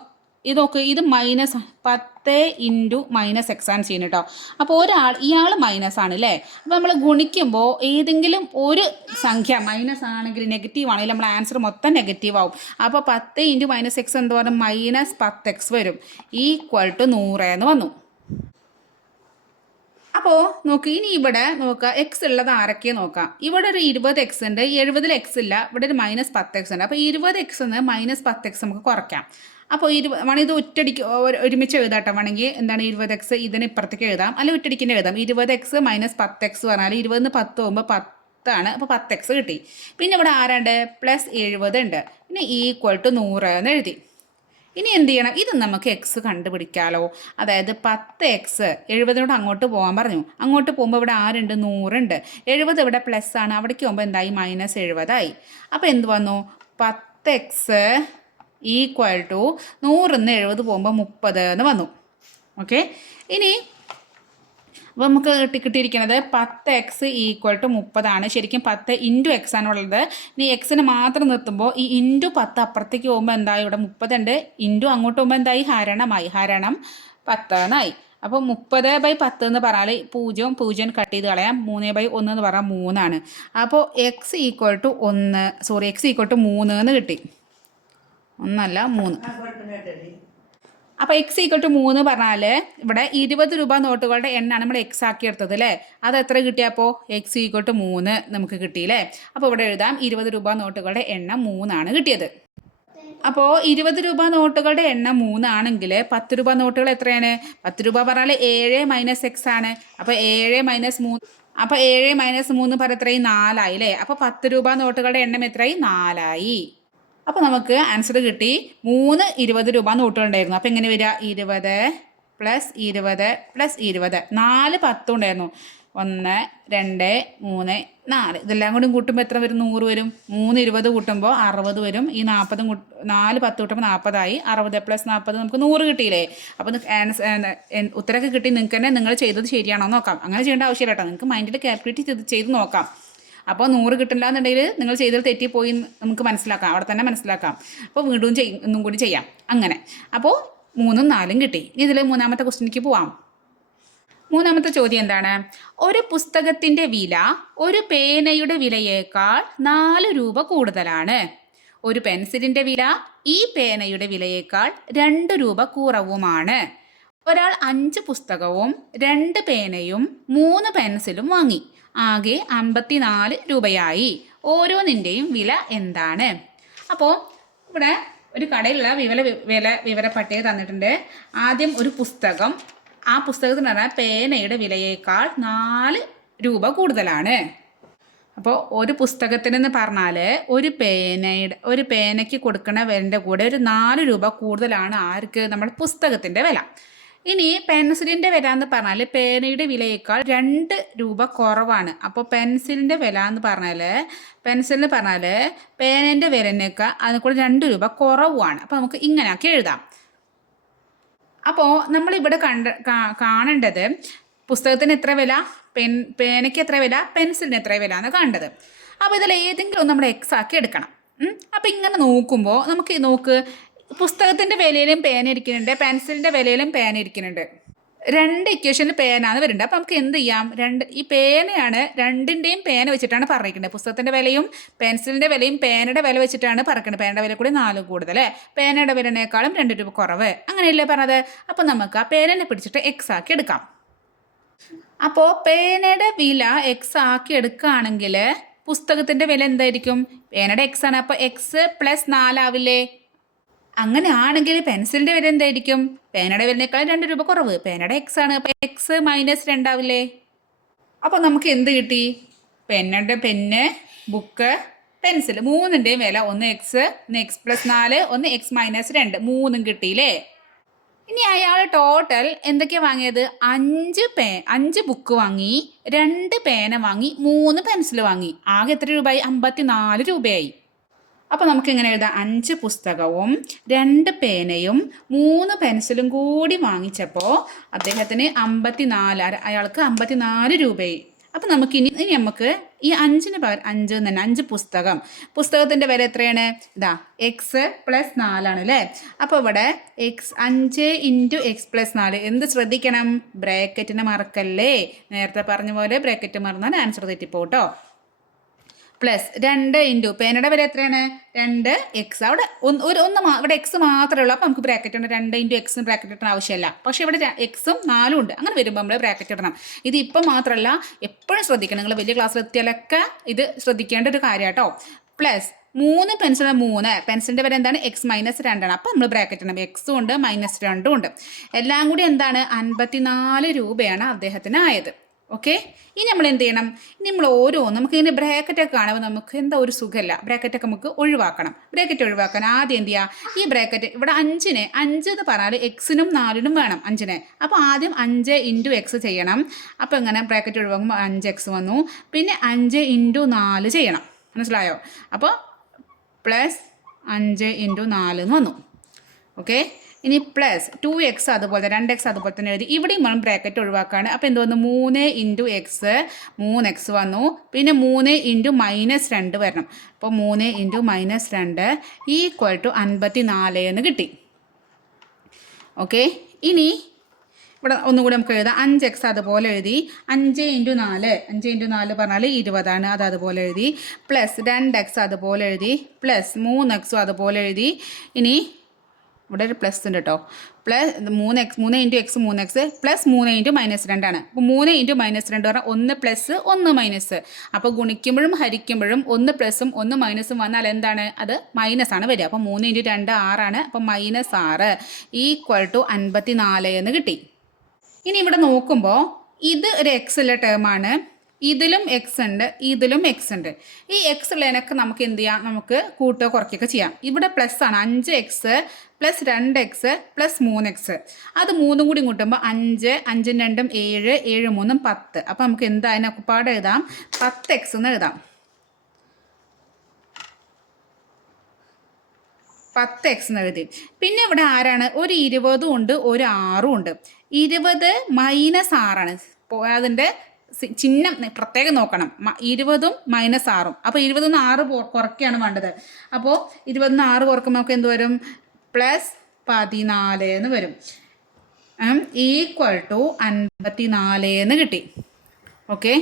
ഇത് നോക്ക് ഇത് മൈനസ് പത്ത് ഇന്റു മൈനസ് എക്സ് ആണ് ചെയ്യുന്നത് കേട്ടോ. അപ്പോൾ ഒരാൾ ഇയാൾ മൈനസ് ആണ് അല്ലേ അപ്പോൾ നമ്മൾ ഗുണിക്കുമ്പോൾ ഏതെങ്കിലും ഒരു സംഖ്യ മൈനസ് ആണെങ്കിൽ നെഗറ്റീവ് ആണെങ്കിൽ നമ്മൾ ആൻസർ മൊത്തം നെഗറ്റീവ് ആവും. അപ്പോൾ പത്ത് ഇന്റു മൈനസ് എക്സ് എന്ന് പറഞ്ഞാൽ മൈനസ് പത്ത് എക്സ് വരും. ഈക്വൽ ടു നൂറ് എന്ന് വന്നു. അപ്പോൾ നോക്ക് ഇനി ഇവിടെ നോക്കുക എക്സ് ഉള്ളത് ആരൊക്കെ നോക്കാം? ഇവിടെ ഒരു ഇരുപത് എക്സ് ഉണ്ട് എഴുപതിൽ എക്സ് ഇല്ല ഇവിടെ ഒരു മൈനസ് പത്ത് എക്സ് ഉണ്ട്. അപ്പോൾ ഇരുപത് എക്സ് നിന്ന് മൈനസ് പത്ത് എക്സ് നമുക്ക് കുറയ്ക്കാം. അപ്പോൾ ഇരു വേണമെങ്കിൽ ഇത് ഒറ്റടിക്ക് ഒരുമിച്ച് എഴുതാട്ടോ. വേണമെങ്കിൽ എന്താണ് ഇരുപത് എക്സ് ഇതിന് ഇപ്പുറത്തേക്ക് എഴുതാം. അല്ലെങ്കിൽ ഒറ്റടിക്കിന്റെ എഴുതാം. ഇരുപത് എക്സ് മൈനസ് പത്ത് എക്സ് പറഞ്ഞാൽ ഇരുപതിന് പത്ത് പോകുമ്പോൾ പത്താണ്. അപ്പോൾ പത്ത് എക്സ് കിട്ടി. പിന്നെ ഇവിടെ ആരാണ്ട്? പ്ലസ് എഴുപത് ഉണ്ട്. പിന്നെ ഈക്വൽ ടു നൂറ് എന്ന് എഴുതി. ഇനി എന്ത് ചെയ്യണം? ഇത് നമുക്ക് എക്സ് കണ്ടുപിടിക്കാമല്ലോ അതായത് പത്ത് എക്സ് എഴുപതിനോട് അങ്ങോട്ട് പോകാൻ പറഞ്ഞു. അങ്ങോട്ട് പോകുമ്പോൾ ഇവിടെ ആരുണ്ട്? നൂറുണ്ട്. എഴുപത് ഇവിടെ പ്ലസ് ആണ്. അവിടേക്ക് പോകുമ്പോൾ എന്തായി? മൈനസ് എഴുപതായി. അപ്പോൾ എന്ത് വന്നു? പത്ത് എക്സ് ഈക്വൽ ടു നൂറിന്ന് എഴുപത് പോകുമ്പോൾ മുപ്പത് എന്ന് വന്നു. ഓക്കെ ഇനി അപ്പോൾ നമുക്ക് കിട്ടി കിട്ടിയിരിക്കുന്നത് പത്ത് എക്സ് ഈക്വൽ ടു മുപ്പതാണ്. ശരിക്കും പത്ത് ഇന്റു എക്സ് ആണുള്ളത് ഇനി എക്സിന് മാത്രം നിർത്തുമ്പോൾ ഈ ഇന്റു പത്ത് അപ്പുറത്തേക്ക് പോകുമ്പോൾ എന്തായി? ഇവിടെ മുപ്പതുണ്ട് ഇന്റു അങ്ങോട്ട് പോകുമ്പോൾ എന്തായി? ഹരണമായി. ഹരണം പത്താണായി. അപ്പോൾ മുപ്പത് ബൈ പത്ത് എന്ന് പറഞ്ഞാൽ പൂജ്യം പൂജ്യം കട്ട് ചെയ്ത് കളയാം. മൂന്ന് ബൈ ഒന്ന് എന്ന് പറഞ്ഞാൽ മൂന്നാണ്. അപ്പോൾ എക്സ് ഈക്വൽ ടു ഒന്ന് സോറി എക്സ് ഈക്വൽ ടു മൂന്ന് എന്ന് കിട്ടി. ഒന്നല്ല മൂന്ന്. അപ്പോൾ എക്സ് ഈക്വൽ ടു മൂന്ന് പറഞ്ഞാൽ ഇവിടെ ഇരുപത് രൂപ നോട്ടുകളുടെ എണ്ണാണ് നമ്മൾ എക്സ് ആക്കി എടുത്തത് അല്ലേ? അത് എത്ര കിട്ടിയപ്പോൾ എക്സ് ഈക്വൽ ടു മൂന്ന് നമുക്ക് കിട്ടിയില്ലേ അപ്പോൾ ഇവിടെ എഴുതാം ഇരുപത് രൂപ നോട്ടുകളുടെ എണ്ണം മൂന്നാണ് കിട്ടിയത്. അപ്പോൾ ഇരുപത് രൂപ നോട്ടുകളുടെ എണ്ണം മൂന്നാണെങ്കിൽ പത്ത് രൂപ നോട്ടുകൾ എത്രയാണ്? പത്ത് രൂപ പറഞ്ഞാൽ ഏഴ് മൈനസ് എക്സ് ആണ്. അപ്പോൾ ഏഴ് മൈനസ് മൂന്ന് അപ്പോൾ ഏഴ് മൈനസ് മൂന്ന് പറ നാലായി അല്ലേ? അപ്പോൾ പത്ത് രൂപ നോട്ടുകളുടെ എണ്ണം എത്രയായി? നാലായി. അപ്പോൾ നമുക്ക് ആൻസർ കിട്ടി മൂന്ന് ഇരുപത് രൂപ നോട്ടുകളുണ്ടായിരുന്നു. അപ്പോൾ എങ്ങനെ വരിക? ഇരുപത് പ്ലസ് ഇരുപത് പ്ലസ് ഇരുപത്. നാല് പത്തും ഉണ്ടായിരുന്നു. ഒന്ന് രണ്ട് മൂന്ന് നാല്. ഇതെല്ലാം കൂടി കൂട്ടുമ്പോൾ എത്ര വരും? നൂറ് വരും. മൂന്ന് ഇരുപത് കൂട്ടുമ്പോൾ അറുപത് വരും. ഈ നാൽപ്പതും നാല് പത്ത് കൂട്ടുമ്പോൾ നാൽപ്പതായി അറുപത് പ്ലസ് നാൽപ്പത് നമുക്ക് നൂറ് കിട്ടിയില്ലേ? അപ്പോൾ ഉത്തരമൊക്കെ കിട്ടി. നിങ്ങൾക്ക് തന്നെ നിങ്ങൾ ചെയ്തത് ശരിയാണോ നോക്കാം. അങ്ങനെ ചെയ്യേണ്ട ആവശ്യമില്ല കേട്ടോ. നിങ്ങൾക്ക് മൈൻഡിൽ കാൽക്കുലേറ്റ് ചെയ്ത് നോക്കാം. അപ്പോൾ നൂറ് കിട്ടില്ല എന്നുണ്ടെങ്കിൽ നിങ്ങൾ ചെയ്തത് തെറ്റിപ്പോയി നമുക്ക് മനസ്സിലാക്കാം. അവിടെ തന്നെ മനസ്സിലാക്കാം. അപ്പോൾ വീണ്ടും ചെയ്യും ഒന്നും കൂടി ചെയ്യാം. അങ്ങനെ. അപ്പോൾ മൂന്നും നാലും കിട്ടി. ഇനി ഇതിൽ മൂന്നാമത്തെ ക്വസ്റ്റിനിക്ക് പോവാം. മൂന്നാമത്തെ ചോദ്യം എന്താണ്? ഒരു പുസ്തകത്തിന്റെ വില ഒരു പേനയുടെ വിലയേക്കാൾ നാല് രൂപ കൂടുതലാണ്. ഒരു പെൻസിലിന്റെ വില ഈ പേനയുടെ വിലയേക്കാൾ രണ്ട് രൂപ കുറവുമാണ്. ഒരാൾ അഞ്ച് പുസ്തകവും രണ്ട് പേനയും മൂന്ന് പെൻസിലും വാങ്ങി. ആകെ അമ്പത്തിനാല് രൂപയായി. ഓരോന്നിന്റെയും വില എന്താണ്? അപ്പോൾ ഇവിടെ ഒരു കടയിലുള്ള വിവര വില വിവര പട്ടിക തന്നിട്ടുണ്ട്. ആദ്യം ഒരു പുസ്തകം. ആ പുസ്തകത്തിന് പറഞ്ഞാൽ പേനയുടെ വിലയേക്കാൾ നാല് രൂപ കൂടുതലാണ്. അപ്പോൾ ഒരു പുസ്തകത്തിനെന്ന് പറഞ്ഞാൽ ഒരു പേനയുടെ ഒരു പേനയ്ക്ക് കൊടുക്കുന്ന വിലന്റെ കൂടെ ഒരു നാല് രൂപ കൂടുതലാണ് ആർക്ക്? നമ്മുടെ പുസ്തകത്തിന്റെ വില. ഇനി പെൻസിലിന്റെ വില എന്ന് പറഞ്ഞാൽ പേനയുടെ വിലയേക്കാൾ രണ്ട് രൂപ കുറവാണ്. അപ്പോൾ പെൻസിലിന്റെ വില എന്ന് പറഞ്ഞാൽ പെൻസിലിന് പറഞ്ഞാൽ പേനേന്റെ വിലനേക്കാൾ അതിന് കൂടെ രണ്ട് രൂപ കുറവുമാണ് അപ്പോൾ നമുക്ക് ഇങ്ങനെയാക്കി എഴുതാം. അപ്പോൾ നമ്മളിവിടെ കണ്ട കാണേണ്ടത് പുസ്തകത്തിന് എത്ര വില പെൻ പേനയ്ക്ക് എത്ര വില പെൻസിലിന് എത്ര വില എന്ന് കാണേണ്ടത് അപ്പോൾ ഇതിൽ ഏതെങ്കിലും ഒന്ന് നമ്മൾ എക്സ് ആക്കി എടുക്കണം. അപ്പോൾ ഇങ്ങനെ നോക്കുമ്പോൾ നമുക്ക് നോക്ക് പുസ്തകത്തിന്റെ വിലയിലും പേന ഇരിക്കുന്നുണ്ട് പെൻസിലിന്റെ വിലയിലും പേന ഇരിക്കുന്നുണ്ട്. രണ്ട് ഇക്വേഷനിൽ പേനാന്ന് വരുന്നുണ്ട്. അപ്പം നമുക്ക് എന്ത് ചെയ്യാം? രണ്ട് ഈ പേനയാണ് രണ്ടിന്റെയും പേന വെച്ചിട്ടാണ് പറഞ്ഞിരിക്കുന്നത്. പുസ്തകത്തിന്റെ വിലയും പെൻസിലിന്റെ വിലയും പേനയുടെ വില വെച്ചിട്ടാണ് പറക്കുന്നത് പേനയുടെ വില കൂടി നാല് കൂടുതൽ പേനയുടെ വിലനേക്കാളും രണ്ട് രൂപ കുറവ്. അങ്ങനെയല്ലേ പറഞ്ഞത്? അപ്പോൾ നമുക്ക് ആ പേനനെ പിടിച്ചിട്ട് എക്സ് ആക്കി എടുക്കാം. അപ്പോൾ പേനയുടെ വില എക്സ് ആക്കി എടുക്കുകയാണെങ്കിൽ പുസ്തകത്തിന്റെ വില എന്തായിരിക്കും? പേനയുടെ എക്സ് ആണ്. അപ്പോൾ എക്സ് പ്ലസ് നാലാവില്ലേ അങ്ങനെ ആണെങ്കിൽ വില എന്തായിരിക്കും? പേനയുടെ വിലനേക്കാൾ രണ്ട് രൂപ കുറവ്. പേനയുടെ എക്സ് ആണ്. അപ്പോൾ എക്സ് മൈനസ് രണ്ടാവില്ലേ അപ്പോൾ നമുക്ക് എന്ത് കിട്ടി? പെന്നയുടെ പെന്ന് ബുക്ക് പെൻസിൽ. മൂന്നിന്റെയും വില ഒന്ന് എക്സ് ഒന്ന് എക്സ് പ്ലസ് നാല് ഒന്ന് എക്സ് മൈനസ് രണ്ട്. മൂന്നും കിട്ടിയില്ലേ? ഇനി അയാൾ ടോട്ടൽ എന്തൊക്കെയാണ് വാങ്ങിയത്? അഞ്ച് പേ അഞ്ച് ബുക്ക് വാങ്ങി രണ്ട് പേന വാങ്ങി മൂന്ന് പെൻസിൽ വാങ്ങി. ആകെ എത്ര രൂപയായി അമ്പത്തി നാല് രൂപയായി. അപ്പോൾ നമുക്ക് എങ്ങനെ എഴുതാം. അഞ്ച് പുസ്തകവും രണ്ട് പേനയും മൂന്ന് പെൻസിലും കൂടി വാങ്ങിച്ചപ്പോൾ അദ്ദേഹത്തിന് അമ്പത്തി നാല് അയാൾക്ക് അമ്പത്തി നാല് രൂപയായി. അപ്പം നമുക്ക് ഇനി നമുക്ക് ഈ അഞ്ചിന് പകരം അഞ്ച് തന്നെ അഞ്ച് പുസ്തകം. പുസ്തകത്തിന്റെ വില എത്രയാണ്? ഇതാ എക്സ് പ്ലസ് നാലാണ് അല്ലേ? അപ്പോൾ ഇവിടെ എക്സ് അഞ്ച് ഇന്റു എക്സ് പ്ലസ് നാല്. എന്ത് ശ്രദ്ധിക്കണം? ബ്രാക്കറ്റിനെ മറക്കല്ലേ? നേരത്തെ പറഞ്ഞ പോലെ ബ്രാക്കറ്റ് മറന്നാൽ ആൻസർ തെറ്റിപ്പോട്ടോ പ്ലസ് രണ്ട് ഇന്റു പേനയുടെ വില എത്രയാണ്? രണ്ട് എക്സ് അവിടെ ഒന്ന് ഒരു ഒന്ന് ഇവിടെ എക്സ് മാത്രമേ ഉള്ളൂ. അപ്പോൾ നമുക്ക് ബ്രാക്കറ്റ് ഉണ്ട് രണ്ട് ഇന്റു എക്സും ബ്രാക്കറ്റ് ഇടേണ്ട ആവശ്യമില്ല. പക്ഷേ ഇവിടെ എക്സും നാലും ഉണ്ട്. അങ്ങനെ വരുമ്പോൾ നമ്മൾ ബ്രാക്കറ്റ് ഇടണം. ഇത് ഇപ്പം മാത്രമല്ല എപ്പോഴും ശ്രദ്ധിക്കണം. നിങ്ങൾ വലിയ ക്ലാസ്സിൽ എത്തിയാലൊക്കെ ഇത് ശ്രദ്ധിക്കേണ്ട ഒരു കാര്യം കേട്ടോ പ്ലസ് മൂന്ന് പെൻസിൽ മൂന്ന്. പെൻസിലിന്റെ വില എന്താണ്? എക്സ് മൈനസ് രണ്ടാണ് അപ്പോൾ നമ്മൾ ബ്രാക്കറ്റ് ഇടണം. എക്സും ഉണ്ട് മൈനസ് രണ്ടും ഉണ്ട്. എല്ലാം കൂടി എന്താണ്? അൻപത്തിനാല് രൂപയാണ് അദ്ദേഹത്തിന് ആയത്. ഓക്കെ ഇനി നമ്മൾ എന്ത് ചെയ്യണം? ഇനി നമ്മൾ ഓരോന്നും നമുക്ക് ഇതിന്റെ ബ്രാക്കറ്റൊക്കെ കാണുമ്പോൾ നമുക്ക് എന്താ ഒരു സുഖമല്ല. ബ്രാക്കറ്റൊക്കെ നമുക്ക് ഒഴിവാക്കണം. ബ്രാക്കറ്റ് ഒഴിവാക്കാൻ ആദ്യം എന്ത് ചെയ്യുക ഈ ബ്രാക്കറ്റ് ഇവിടെ അഞ്ചിന് അഞ്ച് എന്ന് പറഞ്ഞാൽ എക്സിനും നാലിനും വേണം അഞ്ചിന്. അപ്പോൾ ആദ്യം അഞ്ച് ഇന്റു എക്സ് ചെയ്യണം. അപ്പോൾ ഇങ്ങനെ ബ്രാക്കറ്റ് ഒഴിവാക്കുമ്പോൾ അഞ്ച് എക്സ് വന്നു. പിന്നെ അഞ്ച് ഇന്റു നാല് ചെയ്യണം. മനസ്സിലായോ? അപ്പോൾ പ്ലസ് അഞ്ച് ഇന്റു നാല് എന്ന് വന്നു. ഓക്കെ ഇനി പ്ലസ് ടു എക്സ് അതുപോലെ തന്നെ രണ്ട് എക്സ് അതുപോലെ തന്നെ എഴുതി ഇവിടെയും വേണം ബ്രാക്കറ്റ് ഒഴിവാക്കാണ്. അപ്പോൾ എന്ത് വന്നു? മൂന്ന് ഇന്റു എക്സ് മൂന്ന് എക്സ് വന്നു. പിന്നെ മൂന്ന് ഇന്റു മൈനസ് രണ്ട് വരണം. അപ്പോൾ മൂന്ന് ഇന്റു മൈനസ് രണ്ട് ഈക്വൽ ടു അൻപത്തി നാല് എന്ന് കിട്ടി. ഓക്കെ ഇനി ഇവിടെ ഒന്നുകൂടി നമുക്ക് എഴുതാം. അഞ്ച് എക്സ് അതുപോലെ എഴുതി. അഞ്ച് ഇന്റു നാല്. അഞ്ച് ഇന്റു നാല് പറഞ്ഞാൽ ഇരുപതാണ്. അത് അതുപോലെ എഴുതി. പ്ലസ് രണ്ട് എക്സ് അതുപോലെ എഴുതി. പ്ലസ് മൂന്ന് എക്സും അതുപോലെ എഴുതി. ഇനി ഇവിടെ ഒരു പ്ലസ് ഉണ്ട് കേട്ടോ പ്ലസ് മൂന്ന് എക്സ് മൂന്ന് ഇന്റു എക്സ് മൂന്ന് എക്സ് പ്ലസ് മൂന്ന് ഇന്റു മൈനസ് രണ്ടാണ് അപ്പോൾ മൂന്ന് ഇന്റു മൈനസ് രണ്ട് പറഞ്ഞാൽ ഒന്ന് പ്ലസ് ഒന്ന് മൈനസ് അപ്പോൾ ഗുണിക്കുമ്പോഴും ഹരിക്കുമ്പോഴും ഒന്ന് പ്ലസും ഒന്ന് മൈനസും വന്നാൽ എന്താണ്? അത് മൈനസ് ആണ് വരിക. അപ്പോൾ മൂന്ന് ഇന്റു രണ്ട് ആറാണ് അപ്പോൾ മൈനസ് ആറ് ഈക്വൽ ടു അൻപത്തി നാല് എന്ന് കിട്ടി. ഇനി ഇവിടെ നോക്കുമ്പോൾ ഇത് ഒരു എക്സ് ഉള്ള ടേമാണ് ഇതിലും എക്സ് ഉണ്ട് ഇതിലും എക്സ് ഉണ്ട്. ഈ എക്സ് ഉള്ളതിനൊക്കെ നമുക്ക് എന്ത് ചെയ്യാം? നമുക്ക് കൂട്ടുകയോ കുറയ്ക്കുകയൊക്കെ ചെയ്യാം. ഇവിടെ പ്ലസ് ആണ്. അഞ്ച് എക്സ് പ്ലസ് രണ്ട് എക്സ് പ്ലസ് മൂന്ന് എക്സ് അത് മൂന്നും കൂടി കൂട്ടുമ്പോൾ അഞ്ച് അഞ്ചും രണ്ടും ഏഴ് ഏഴ് മൂന്നും പത്ത്. അപ്പോൾ നമുക്ക് എന്താ അതിനൊക്കെ പാടെ എഴുതാം? പത്ത് എക്സ് എന്ന് എഴുതാം. പത്ത് എക്സ് എന്ന് എഴുതി. പിന്നെ ഇവിടെ ആരാണ്? ഒരു ഇരുപതും ഉണ്ട് ഒരു ആറും ഉണ്ട്. ഇരുപത് മൈനസ് ആറാണ്. അതിന്റെ ചിഹ്നം പ്രത്യേകം നോക്കണം. ഇരുപതും മൈനസ് ആറും. അപ്പോൾ ഇരുപതൊന്ന് ആറ് കുറയ്ക്കുകയാണ് വേണ്ടത്. അപ്പോൾ ഇരുപതൊന്ന് ആറ് കുറക്കുമ്പോൾ നമുക്ക് എന്ത് വരും? പ്ലസ് പതിനാല് എന്ന് വരും. ഈക്വൽ ടു അൻപത്തി നാല് എന്ന് കിട്ടി. ഓക്കെ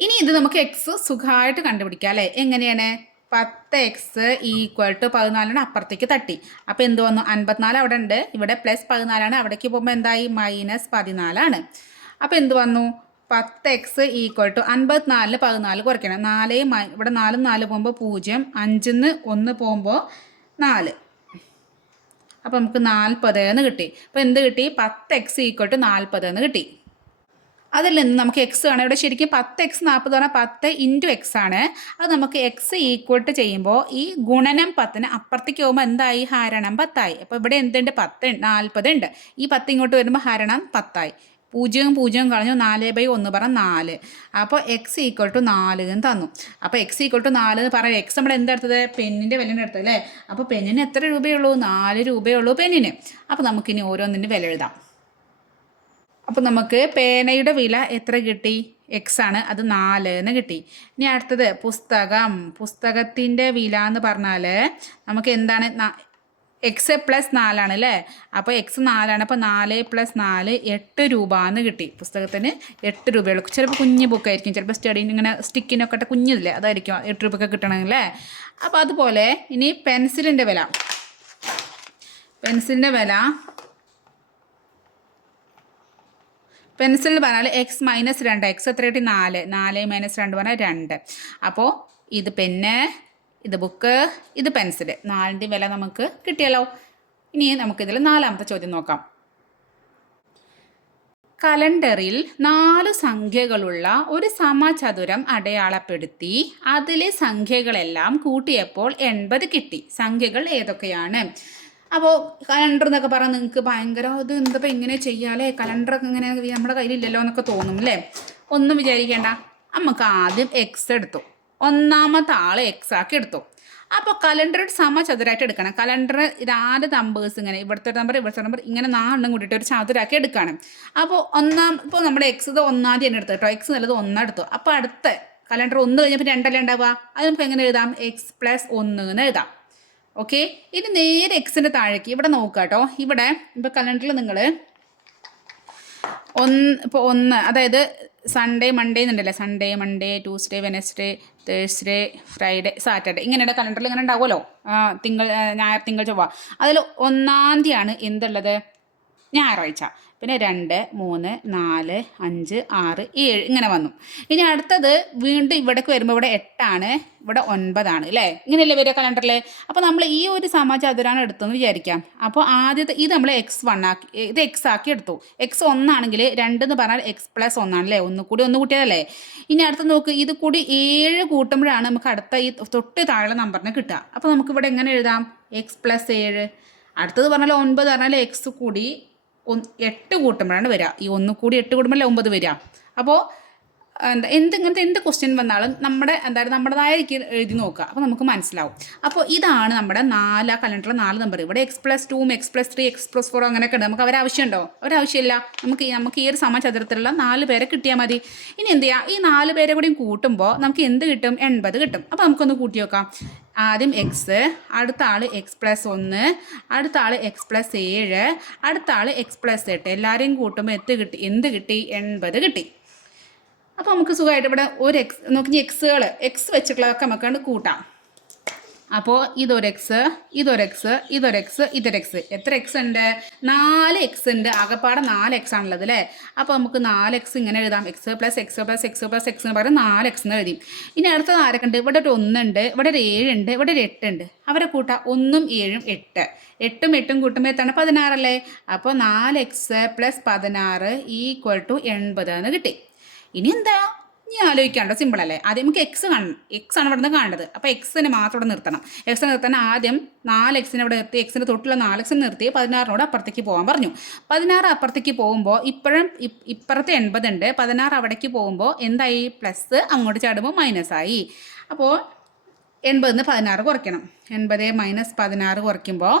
ഇനി ഇത് നമുക്ക് എക്സ് സുഖമായിട്ട് കണ്ടുപിടിക്കാം അല്ലേ? എങ്ങനെയാണ്? പത്ത് എക്സ് ഈക്വൽ ടു പതിനാലാണ് അപ്പുറത്തേക്ക് തട്ടി. അപ്പോൾ എന്ത് വന്നു? അൻപത്തിനാല് അവിടെ ഉണ്ട്. ഇവിടെ പ്ലസ് പതിനാലാണ്. അവിടേക്ക് പോകുമ്പോൾ എന്തായി? മൈനസ് പതിനാലാണ്. അപ്പോൾ എന്ത് വന്നു? പത്ത് എക്സ് ഈക്വൽ ടു അൻപത്തിനാലിന് പതിനാല് കുറയ്ക്കണം. നാല് ഇവിടെ നാലും നാല് പോകുമ്പോൾ പൂജ്യം അഞ്ചിന്ന് ഒന്ന് പോകുമ്പോൾ നാല്. അപ്പോൾ നമുക്ക് നാൽപ്പത് എന്ന് കിട്ടി. അപ്പോൾ എന്ത് കിട്ടി? പത്ത് എക്സ് ഈക്വൽ ടു നാൽപ്പത് എന്ന് കിട്ടി. അതിൽ നിന്ന് നമുക്ക് എക്സ് ആണ് ഇവിടെ ശരിക്കും പത്ത് എക്സ് നാൽപ്പത് പറഞ്ഞാൽ പത്ത് ഇന്റു എക്സ് ആണ്. അത് നമുക്ക് എക്സ് ഈക്വൽ ടു ചെയ്യുമ്പോൾ ഈ ഗുണനം പത്തിന് അപ്പുറത്തേക്ക് പോകുമ്പോൾ എന്തായി? ഹരണം പത്തായി. അപ്പോൾ ഇവിടെ എന്തുണ്ട്? പത്ത് നാൽപ്പത് ഉണ്ട്. ഈ പത്ത് ഇങ്ങോട്ട് വരുമ്പോൾ ഹരണം പത്തായി. പൂജ്യവും പൂജ്യവും കളഞ്ഞു നാല് ബൈ ഒന്ന് പറ നാല്. അപ്പോൾ എക്സ് ഈക്വൽ ടു നാല് എന്ന് തന്നു. അപ്പോൾ എക്സ് ഈക്വൽ ടു നാല് എന്ന് പറയാം എക്സ് നമ്മൾ എന്താ എടുത്തത്? പെന്നിന്റെ വില എടുത്തത് അല്ലേ? അപ്പോൾ പെണ്ണിന് എത്ര രൂപയുള്ളൂ നാല് രൂപയുള്ളൂ പെണ്ണിന് അപ്പോൾ നമുക്കിനി ഓരോന്നിന്റെ വില എഴുതാം. അപ്പോൾ നമുക്ക് പേനയുടെ വില എത്ര കിട്ടി? എക്സ് ആണ്. അത് നാല് എന്ന് കിട്ടി. ഇനി അടുത്തത് പുസ്തകം. പുസ്തകത്തിന്റെ വില എന്ന് പറഞ്ഞാൽ നമുക്ക് എന്താണ്? എക്സ് പ്ലസ് നാലാണ് അല്ലേ? അപ്പോൾ എക്സ് നാലാണ് അപ്പോൾ നാല് പ്ലസ് നാല് എട്ട് രൂപ എന്ന് കിട്ടി. പുസ്തകത്തിന് എട്ട് രൂപയുള്ളൂ. ചിലപ്പോൾ കുഞ്ഞ് ബുക്കായിരിക്കും ചിലപ്പോൾ സ്റ്റഡി ഇങ്ങനെ സ്റ്റിക്കിനൊക്കെ കുഞ്ഞില്ലേ അതായിരിക്കും എട്ട് രൂപയ്ക്ക് കിട്ടണമെങ്കിൽ അപ്പോൾ അതുപോലെ ഇനി പെൻസിലിന്റെ വില. പെൻസിലിന്റെ വില. പെൻസിൽ പറഞ്ഞാൽ എക്സ് മൈനസ് രണ്ട്. എക്സ് എത്ര കിട്ടി? നാല്. നാല് മൈനസ് രണ്ട് പറഞ്ഞാൽ രണ്ട്. അപ്പോൾ ഇത് പെന്ന് ഇത് ബുക്ക് ഇത് പെൻസിൽ നാലിന്റെ വില നമുക്ക് കിട്ടിയല്ലോ. ഇനി നമുക്കിതിൽ നാലാമത്തെ ചോദ്യം നോക്കാം. കലണ്ടറിൽ നാല് സംഖ്യകളുള്ള ഒരു സമചതുരം അടയാളപ്പെടുത്തി അതിലെ സംഖ്യകളെല്ലാം കൂട്ടിയപ്പോൾ എൺപത് കിട്ടി. സംഖ്യകൾ ഏതൊക്കെയാണ്? അപ്പോൾ കലണ്ടർ എന്നൊക്കെ പറഞ്ഞാൽ നിങ്ങൾക്ക് ഭയങ്കര ഇത് എന്തപ്പോൾ ഇങ്ങനെ ചെയ്യാലേ? കലണ്ടറൊക്കെ ഇങ്ങനെ നമ്മുടെ കയ്യിലില്ലല്ലോ എന്നൊക്കെ തോന്നും അല്ലേ? ഒന്നും വിചാരിക്കേണ്ട. നമുക്ക് ആദ്യം എക്സ് എടുത്തു. ഒന്നാമത്തെ ആളെ എക്സ് ആക്കി എടുത്തു അപ്പോൾ കലണ്ടർ സമചതുരായിട്ട് എടുക്കണം. കലണ്ടർ നാല് നമ്പേഴ്സ് ഇങ്ങനെ ഇവിടുത്തെ ഒരു നമ്പർ ഇവിടുത്തെ നമ്പർ ഇങ്ങനെ നാലെണ്ണം കൂട്ടിയിട്ട് ഒരു ചതുരാക്കി എടുക്കണം. അപ്പോൾ ഒന്നാം ഇപ്പോൾ നമ്മുടെ എക്സ് ഇത് ഒന്നാം തന്നെ എടുത്തു കേട്ടോ. എക്സ് നല്ലത് ഒന്നാം എടുത്തു. അപ്പോൾ അടുത്ത കലണ്ടർ ഒന്ന് കഴിഞ്ഞപ്പോൾ രണ്ടല്ലേ ഉണ്ടാവുക? അത് നമുക്ക് എങ്ങനെ എഴുതാം? എക്സ് പ്ലസ് ഒന്ന് എന്ന് എഴുതാം. ഓക്കെ ഇനി നേരെ എക്സിന്റെ താഴേക്ക് ഇവിടെ നോക്കുക കേട്ടോ. ഇവിടെ ഇപ്പോൾ കലണ്ടറിൽ നിങ്ങൾ ഒന്ന് ഇപ്പോൾ ഒന്ന് അതായത് Sunday Monday എന്നുണ്ടല്ലേ? Sunday Monday Tuesday Wednesday Thursday Friday Saturday ഇങ്ങനെയുള്ള കലണ്ടറിൽ ഇങ്ങനെ ഉണ്ടാവുമല്ലോ? തിങ്കൾ ഞായർ തിങ്കൾ ചൊവ്വ. അതിൽ ഒന്നാം തീയതിയാണ് എന്തുള്ളത്? ഞായറാഴ്ച. പിന്നെ രണ്ട് മൂന്ന് നാല് അഞ്ച് ആറ് ഏഴ് ഇങ്ങനെ വന്നു. ഇനി അടുത്തത് വീണ്ടും ഇവിടേക്ക് വരുമ്പോൾ ഇവിടെ എട്ടാണ് ഇവിടെ ഒൻപതാണ് അല്ലേ ഇങ്ങനെയല്ലേ വരിക കലണ്ടറിൽ അപ്പോൾ നമ്മൾ ഈ ഒരു സമചതുരാണ് എടുത്തതെന്ന് വിചാരിക്കാം. അപ്പോൾ ആദ്യത്തെ ഇത് നമ്മൾ എക്സ് വൺ ആക്കി ഇത് എക്സ് ആക്കി എടുത്തു. എക്സ് ഒന്നാണെങ്കിൽ രണ്ട് എന്ന് പറഞ്ഞാൽ എക്സ് പ്ലസ് ഒന്നാണ് അല്ലേ ഒന്ന് കൂടി ഒന്ന് കൂട്ടിയതല്ലേ? ഇനി അടുത്ത് നോക്ക് ഇത് കൂടി ഏഴ് കൂട്ടുമ്പോഴാണ് നമുക്ക് അടുത്ത ഈ തൊട്ട് താഴെ നമ്പറിനെ കിട്ടുക. അപ്പോൾ നമുക്ക് ഇവിടെ എങ്ങനെ എഴുതാം? എക്സ് പ്ലസ് ഏഴ്. അടുത്തത് പറഞ്ഞാൽ ഒൻപത് പറഞ്ഞാൽ എക്സ് കൂടി എട്ട് കൂട്ടുമ്പോഴാണ് വരിക ഈ ഒന്ന് കൂടി എട്ട് കൂടുമ്പോൾ ഒമ്പത് വരിക അപ്പോൾ എന്താ എന്ത് ഇങ്ങനത്തെ എന്ത് ക്വസ്റ്റ്യൻ വന്നാലും നമ്മുടെ എന്തായാലും നമ്മുടേതായ എഴുതി നോക്കുക. അപ്പോൾ നമുക്ക് മനസ്സിലാവും. അപ്പോൾ ഇതാണ് നമ്മുടെ നാല് ആ കലണ്ടറിലെ നാല് നമ്പർ ഇവിടെ എക്സ് പ്ലസ് ടൂവും X plus three X plus four അങ്ങനെയൊക്കെ ഉണ്ട്. നമുക്ക് അവരാവശ്യമുണ്ടോ? അവരാവശ്യമില്ല. നമുക്ക് നമുക്ക് ഈ ഒരു സമചതുരത്തിലുള്ള നാല് പേരെ കിട്ടിയാൽ മതി. ഇനി എന്ത് ചെയ്യാം? ഈ നാല് പേരെ കൂടിയും കൂട്ടുമ്പോൾ നമുക്ക് എന്ത് കിട്ടും? എൺപത് കിട്ടും. അപ്പോൾ നമുക്കൊന്ന് കൂട്ടി നോക്കാം. ആദ്യം എക്സ് അടുത്ത ആൾ എക്സ് പ്ലസ് ഒന്ന് അടുത്ത ആൾ എക്സ് പ്ലസ് ഏഴ് അടുത്ത ആൾ എക്സ് പ്ലസ് എട്ട്. എല്ലാവരെയും കൂട്ടുമ്പോൾ എത്ത് കിട്ടി? എന്ത് കിട്ടി? എൺപത് കിട്ടി. അപ്പോൾ നമുക്ക് സുഖമായിട്ട് ഇവിടെ ഒരു എക്സ് നോക്കി എക്സുകൾ എക്സ് വെച്ചിട്ടുള്ളതൊക്കെ നമുക്ക് കൂട്ടാം. അപ്പോൾ ഇതൊരു എക്സ് ഇതൊരു എക്സ് ഇതൊരു എക്സ് ഇതൊരു എക്സ് എത്ര എക്സ് ഉണ്ട്? നാല് എക്സ് ഉണ്ട്. ആകെപ്പാടെ നാല് എക്സ് ആണുള്ളത് അല്ലേ? അപ്പോൾ നമുക്ക് നാല് എക്സ് ഇങ്ങനെ എഴുതാം. X plus X plus X plus X എന്ന് പറയുന്നത് നാല് എക്സ് എന്ന് എഴുതി ഇനി അടുത്തത് ആരൊക്കെ ഉണ്ട് ഇവിടെ ഒരു ഒന്നുണ്ട്. ഇവിടെ ഒരു ഏഴുണ്ട് ഇവിടെ ഒരു എട്ടുണ്ട് അവരെ കൂട്ടാം. ഒന്നും ഏഴും എട്ട്. എട്ടും എട്ടും കൂട്ടുമ്പോൾ എത്താണ് പതിനാറല്ലേ? അപ്പോൾ നാല് എക്സ് പ്ലസ് പതിനാറ് ഈക്വൽ ടു എൺപത് എന്ന് കിട്ടി. ഇനി എന്താ? ഇനി ആലോചിക്കാണ്ടോ സിമ്പിൾ അല്ലേ? ആദ്യം നമുക്ക് എക്സ് കാണണം. എക്സ് ആണ് ഇവിടെ നിന്ന് കാണേണ്ടത് അപ്പോൾ എക്സിനെ മാത്രം ഇവിടെ നിർത്തണം. എക്സ് നിർത്താൻ ആദ്യം നാല് എക്സിനെ ഇവിടെ നിർത്തി. എക്സിന്റെ തൊട്ടുള്ള നാല് എക്സിന് നിർത്തി. പതിനാറിനോട് അപ്പുറത്തേക്ക് പോകാൻ പറഞ്ഞു. പതിനാറ് അപ്പുറത്തേക്ക് പോകുമ്പോൾ ഇപ്പോഴും ഇപ്പുറത്തെ എൺപത് ഉണ്ട്. പതിനാറ് അവിടേക്ക് പോകുമ്പോൾ എന്തായി? പ്ലസ് അങ്ങോട്ട് ചാടുമ്പോൾ മൈനസ് ആയി. അപ്പോൾ എൺപതിന് പതിനാറ് കുറയ്ക്കണം. എൺപത് മൈനസ് പതിനാറ് കുറയ്ക്കുമ്പോൾ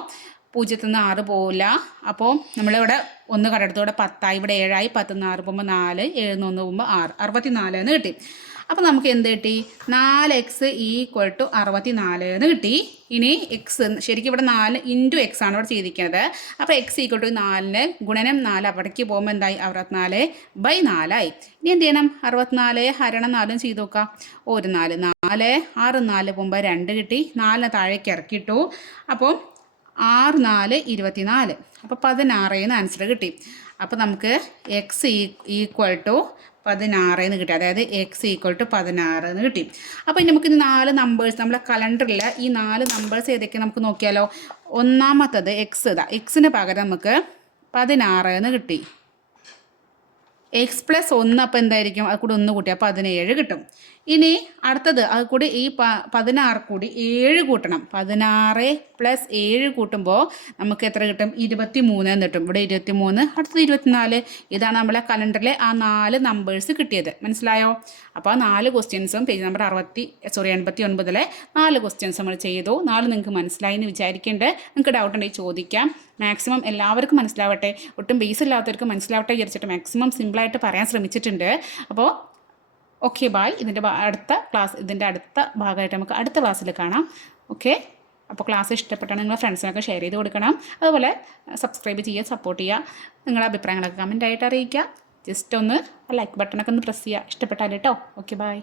പൂജ്യത്തിൽ നിന്ന് ആറ് പോവില്ല. അപ്പോൾ നമ്മളിവിടെ ഒന്ന് കടടത്തോടെ പത്തായി ഇവിടെ ഏഴായി പത്തിൽ നിന്ന് ആറ് പോകുമ്പോൾ നാല് ഏഴ് നിന്ന് ഒന്ന് പോകുമ്പോൾ ആറ് അറുപത്തി നാല് എന്ന് കിട്ടി. അപ്പോൾ നമുക്ക് എന്ത് കിട്ടി? നാല് എക്സ് ഈക്വൽ ടു അറുപത്തി നാല് എന്ന് കിട്ടി. ഇനി എക്സ് ശരിക്കും ഇവിടെ നാല് ഇന്റു എക്സ് ആണ് ഇവിടെ ചെയ്തിരിക്കുന്നത്. അപ്പോൾ എക്സ് ഈക്വൽ ടു നാലിന് ഗുണനം നാല് അവിടേക്ക് പോകുമ്പോൾ എന്തായി? അറുപത്തിനാല് ബൈ നാലായി. ഇനി എന്ത് ചെയ്യണം? അറുപത്തിനാല് ഹരണം നാലും ചെയ്ത് നോക്കാം. ഒരു നാല് നാല് ആറ് നാല് പോകുമ്പോൾ രണ്ട് കിട്ടി. നാലിന് താഴേക്ക് ഇറക്കിയിട്ടു. അപ്പോൾ ആറ് നാല് ഇരുപത്തിനാല്. അപ്പോൾ പതിനാറ് എന്ന് ആൻസർ കിട്ടി. അപ്പോൾ നമുക്ക് എക്സ് ഈക്വൽ ടു പതിനാറ് എന്ന് കിട്ടി. അതായത് എക്സ് ഈക്വൽ ടു പതിനാറ് എന്ന് കിട്ടി. അപ്പോൾ ഇനി നമുക്ക് നാല് നമ്പേഴ്സ് നമ്മളെ കലണ്ടറിൽ ഈ നാല് നമ്പേഴ്സ് ഏതൊക്കെ നമുക്ക് നോക്കിയാലോ? ഒന്നാമത്തത് എക്സ് ഇതാ എക്സിന് പകരം നമുക്ക് പതിനാറ് എന്ന് കിട്ടി. എക്സ് പ്ലസ് ഒന്ന് അപ്പോൾ എന്തായിരിക്കും? അത് കൂടി ഒന്ന് കൂട്ടിയാൽ പതിനേഴ് കിട്ടും. ഇനി അടുത്തത് അത് കൂടി ഈ പ പതിനാറ് കൂടി ഏഴ് കൂട്ടണം. പതിനാറ് പ്ലസ് ഏഴ് കൂട്ടുമ്പോൾ നമുക്ക് എത്ര കിട്ടും? ഇരുപത്തി മൂന്ന് എന്ന് കിട്ടും. ഇവിടെ ഇരുപത്തി മൂന്ന് അടുത്തത് ഇരുപത്തിനാല്. ഇതാണ് നമ്മളെ കലണ്ടറിലെ ആ നാല് നമ്പേഴ്സ് കിട്ടിയത്. മനസ്സിലായോ? അപ്പോൾ ആ നാല് ക്വസ്റ്റ്യൻസും പേജ് നമ്പർ അറുപത്തി സോറി എൺപത്തി ഒൻപതിലെ നാല് ക്വസ്റ്റ്യൻസ് നമ്മൾ ചെയ്തു. നാല് നിങ്ങൾക്ക് മനസ്സിലായി എന്ന് വിചാരിക്കേണ്ടത് നിങ്ങൾക്ക് ഡൗട്ട് ഉണ്ടെങ്കിൽ ചോദിക്കാം. മാക്സിമം എല്ലാവർക്കും മനസ്സിലാവട്ടെ. ഒട്ടും ബേസ് ഇല്ലാത്തവർക്ക് മനസ്സിലാവട്ടെ വിചാരിച്ചിട്ട് മാക്സിമം സിമ്പിളായിട്ട് പറയാൻ ശ്രമിച്ചിട്ടുണ്ട്. അപ്പോൾ ഓക്കെ ബായ് ഇതിന്റെ അടുത്ത ക്ലാസ് ഇതിന്റെ അടുത്ത ഭാഗമായിട്ട് നമുക്ക് അടുത്ത ക്ലാസ്സിൽ കാണാം. ഓക്കെ അപ്പോൾ ക്ലാസ് ഇഷ്ടപ്പെട്ടാണ് നിങ്ങളുടെ ഫ്രണ്ട്സിനൊക്കെ ഷെയർ ചെയ്ത് കൊടുക്കണം. അതുപോലെ സബ്സ്ക്രൈബ് ചെയ്യുക സപ്പോർട്ട് ചെയ്യുക. നിങ്ങളുടെ അഭിപ്രായങ്ങളൊക്കെ കമന്റ് ആയിട്ട് അറിയിക്കുക. ജസ്റ്റ് ഒന്ന് ലൈക്ക് ബട്ടണൊക്കെ ഒന്ന് പ്രസ് ചെയ്യുക. ഇഷ്ടപ്പെട്ടാൽ കേട്ടോ ഓക്കെ ബായ്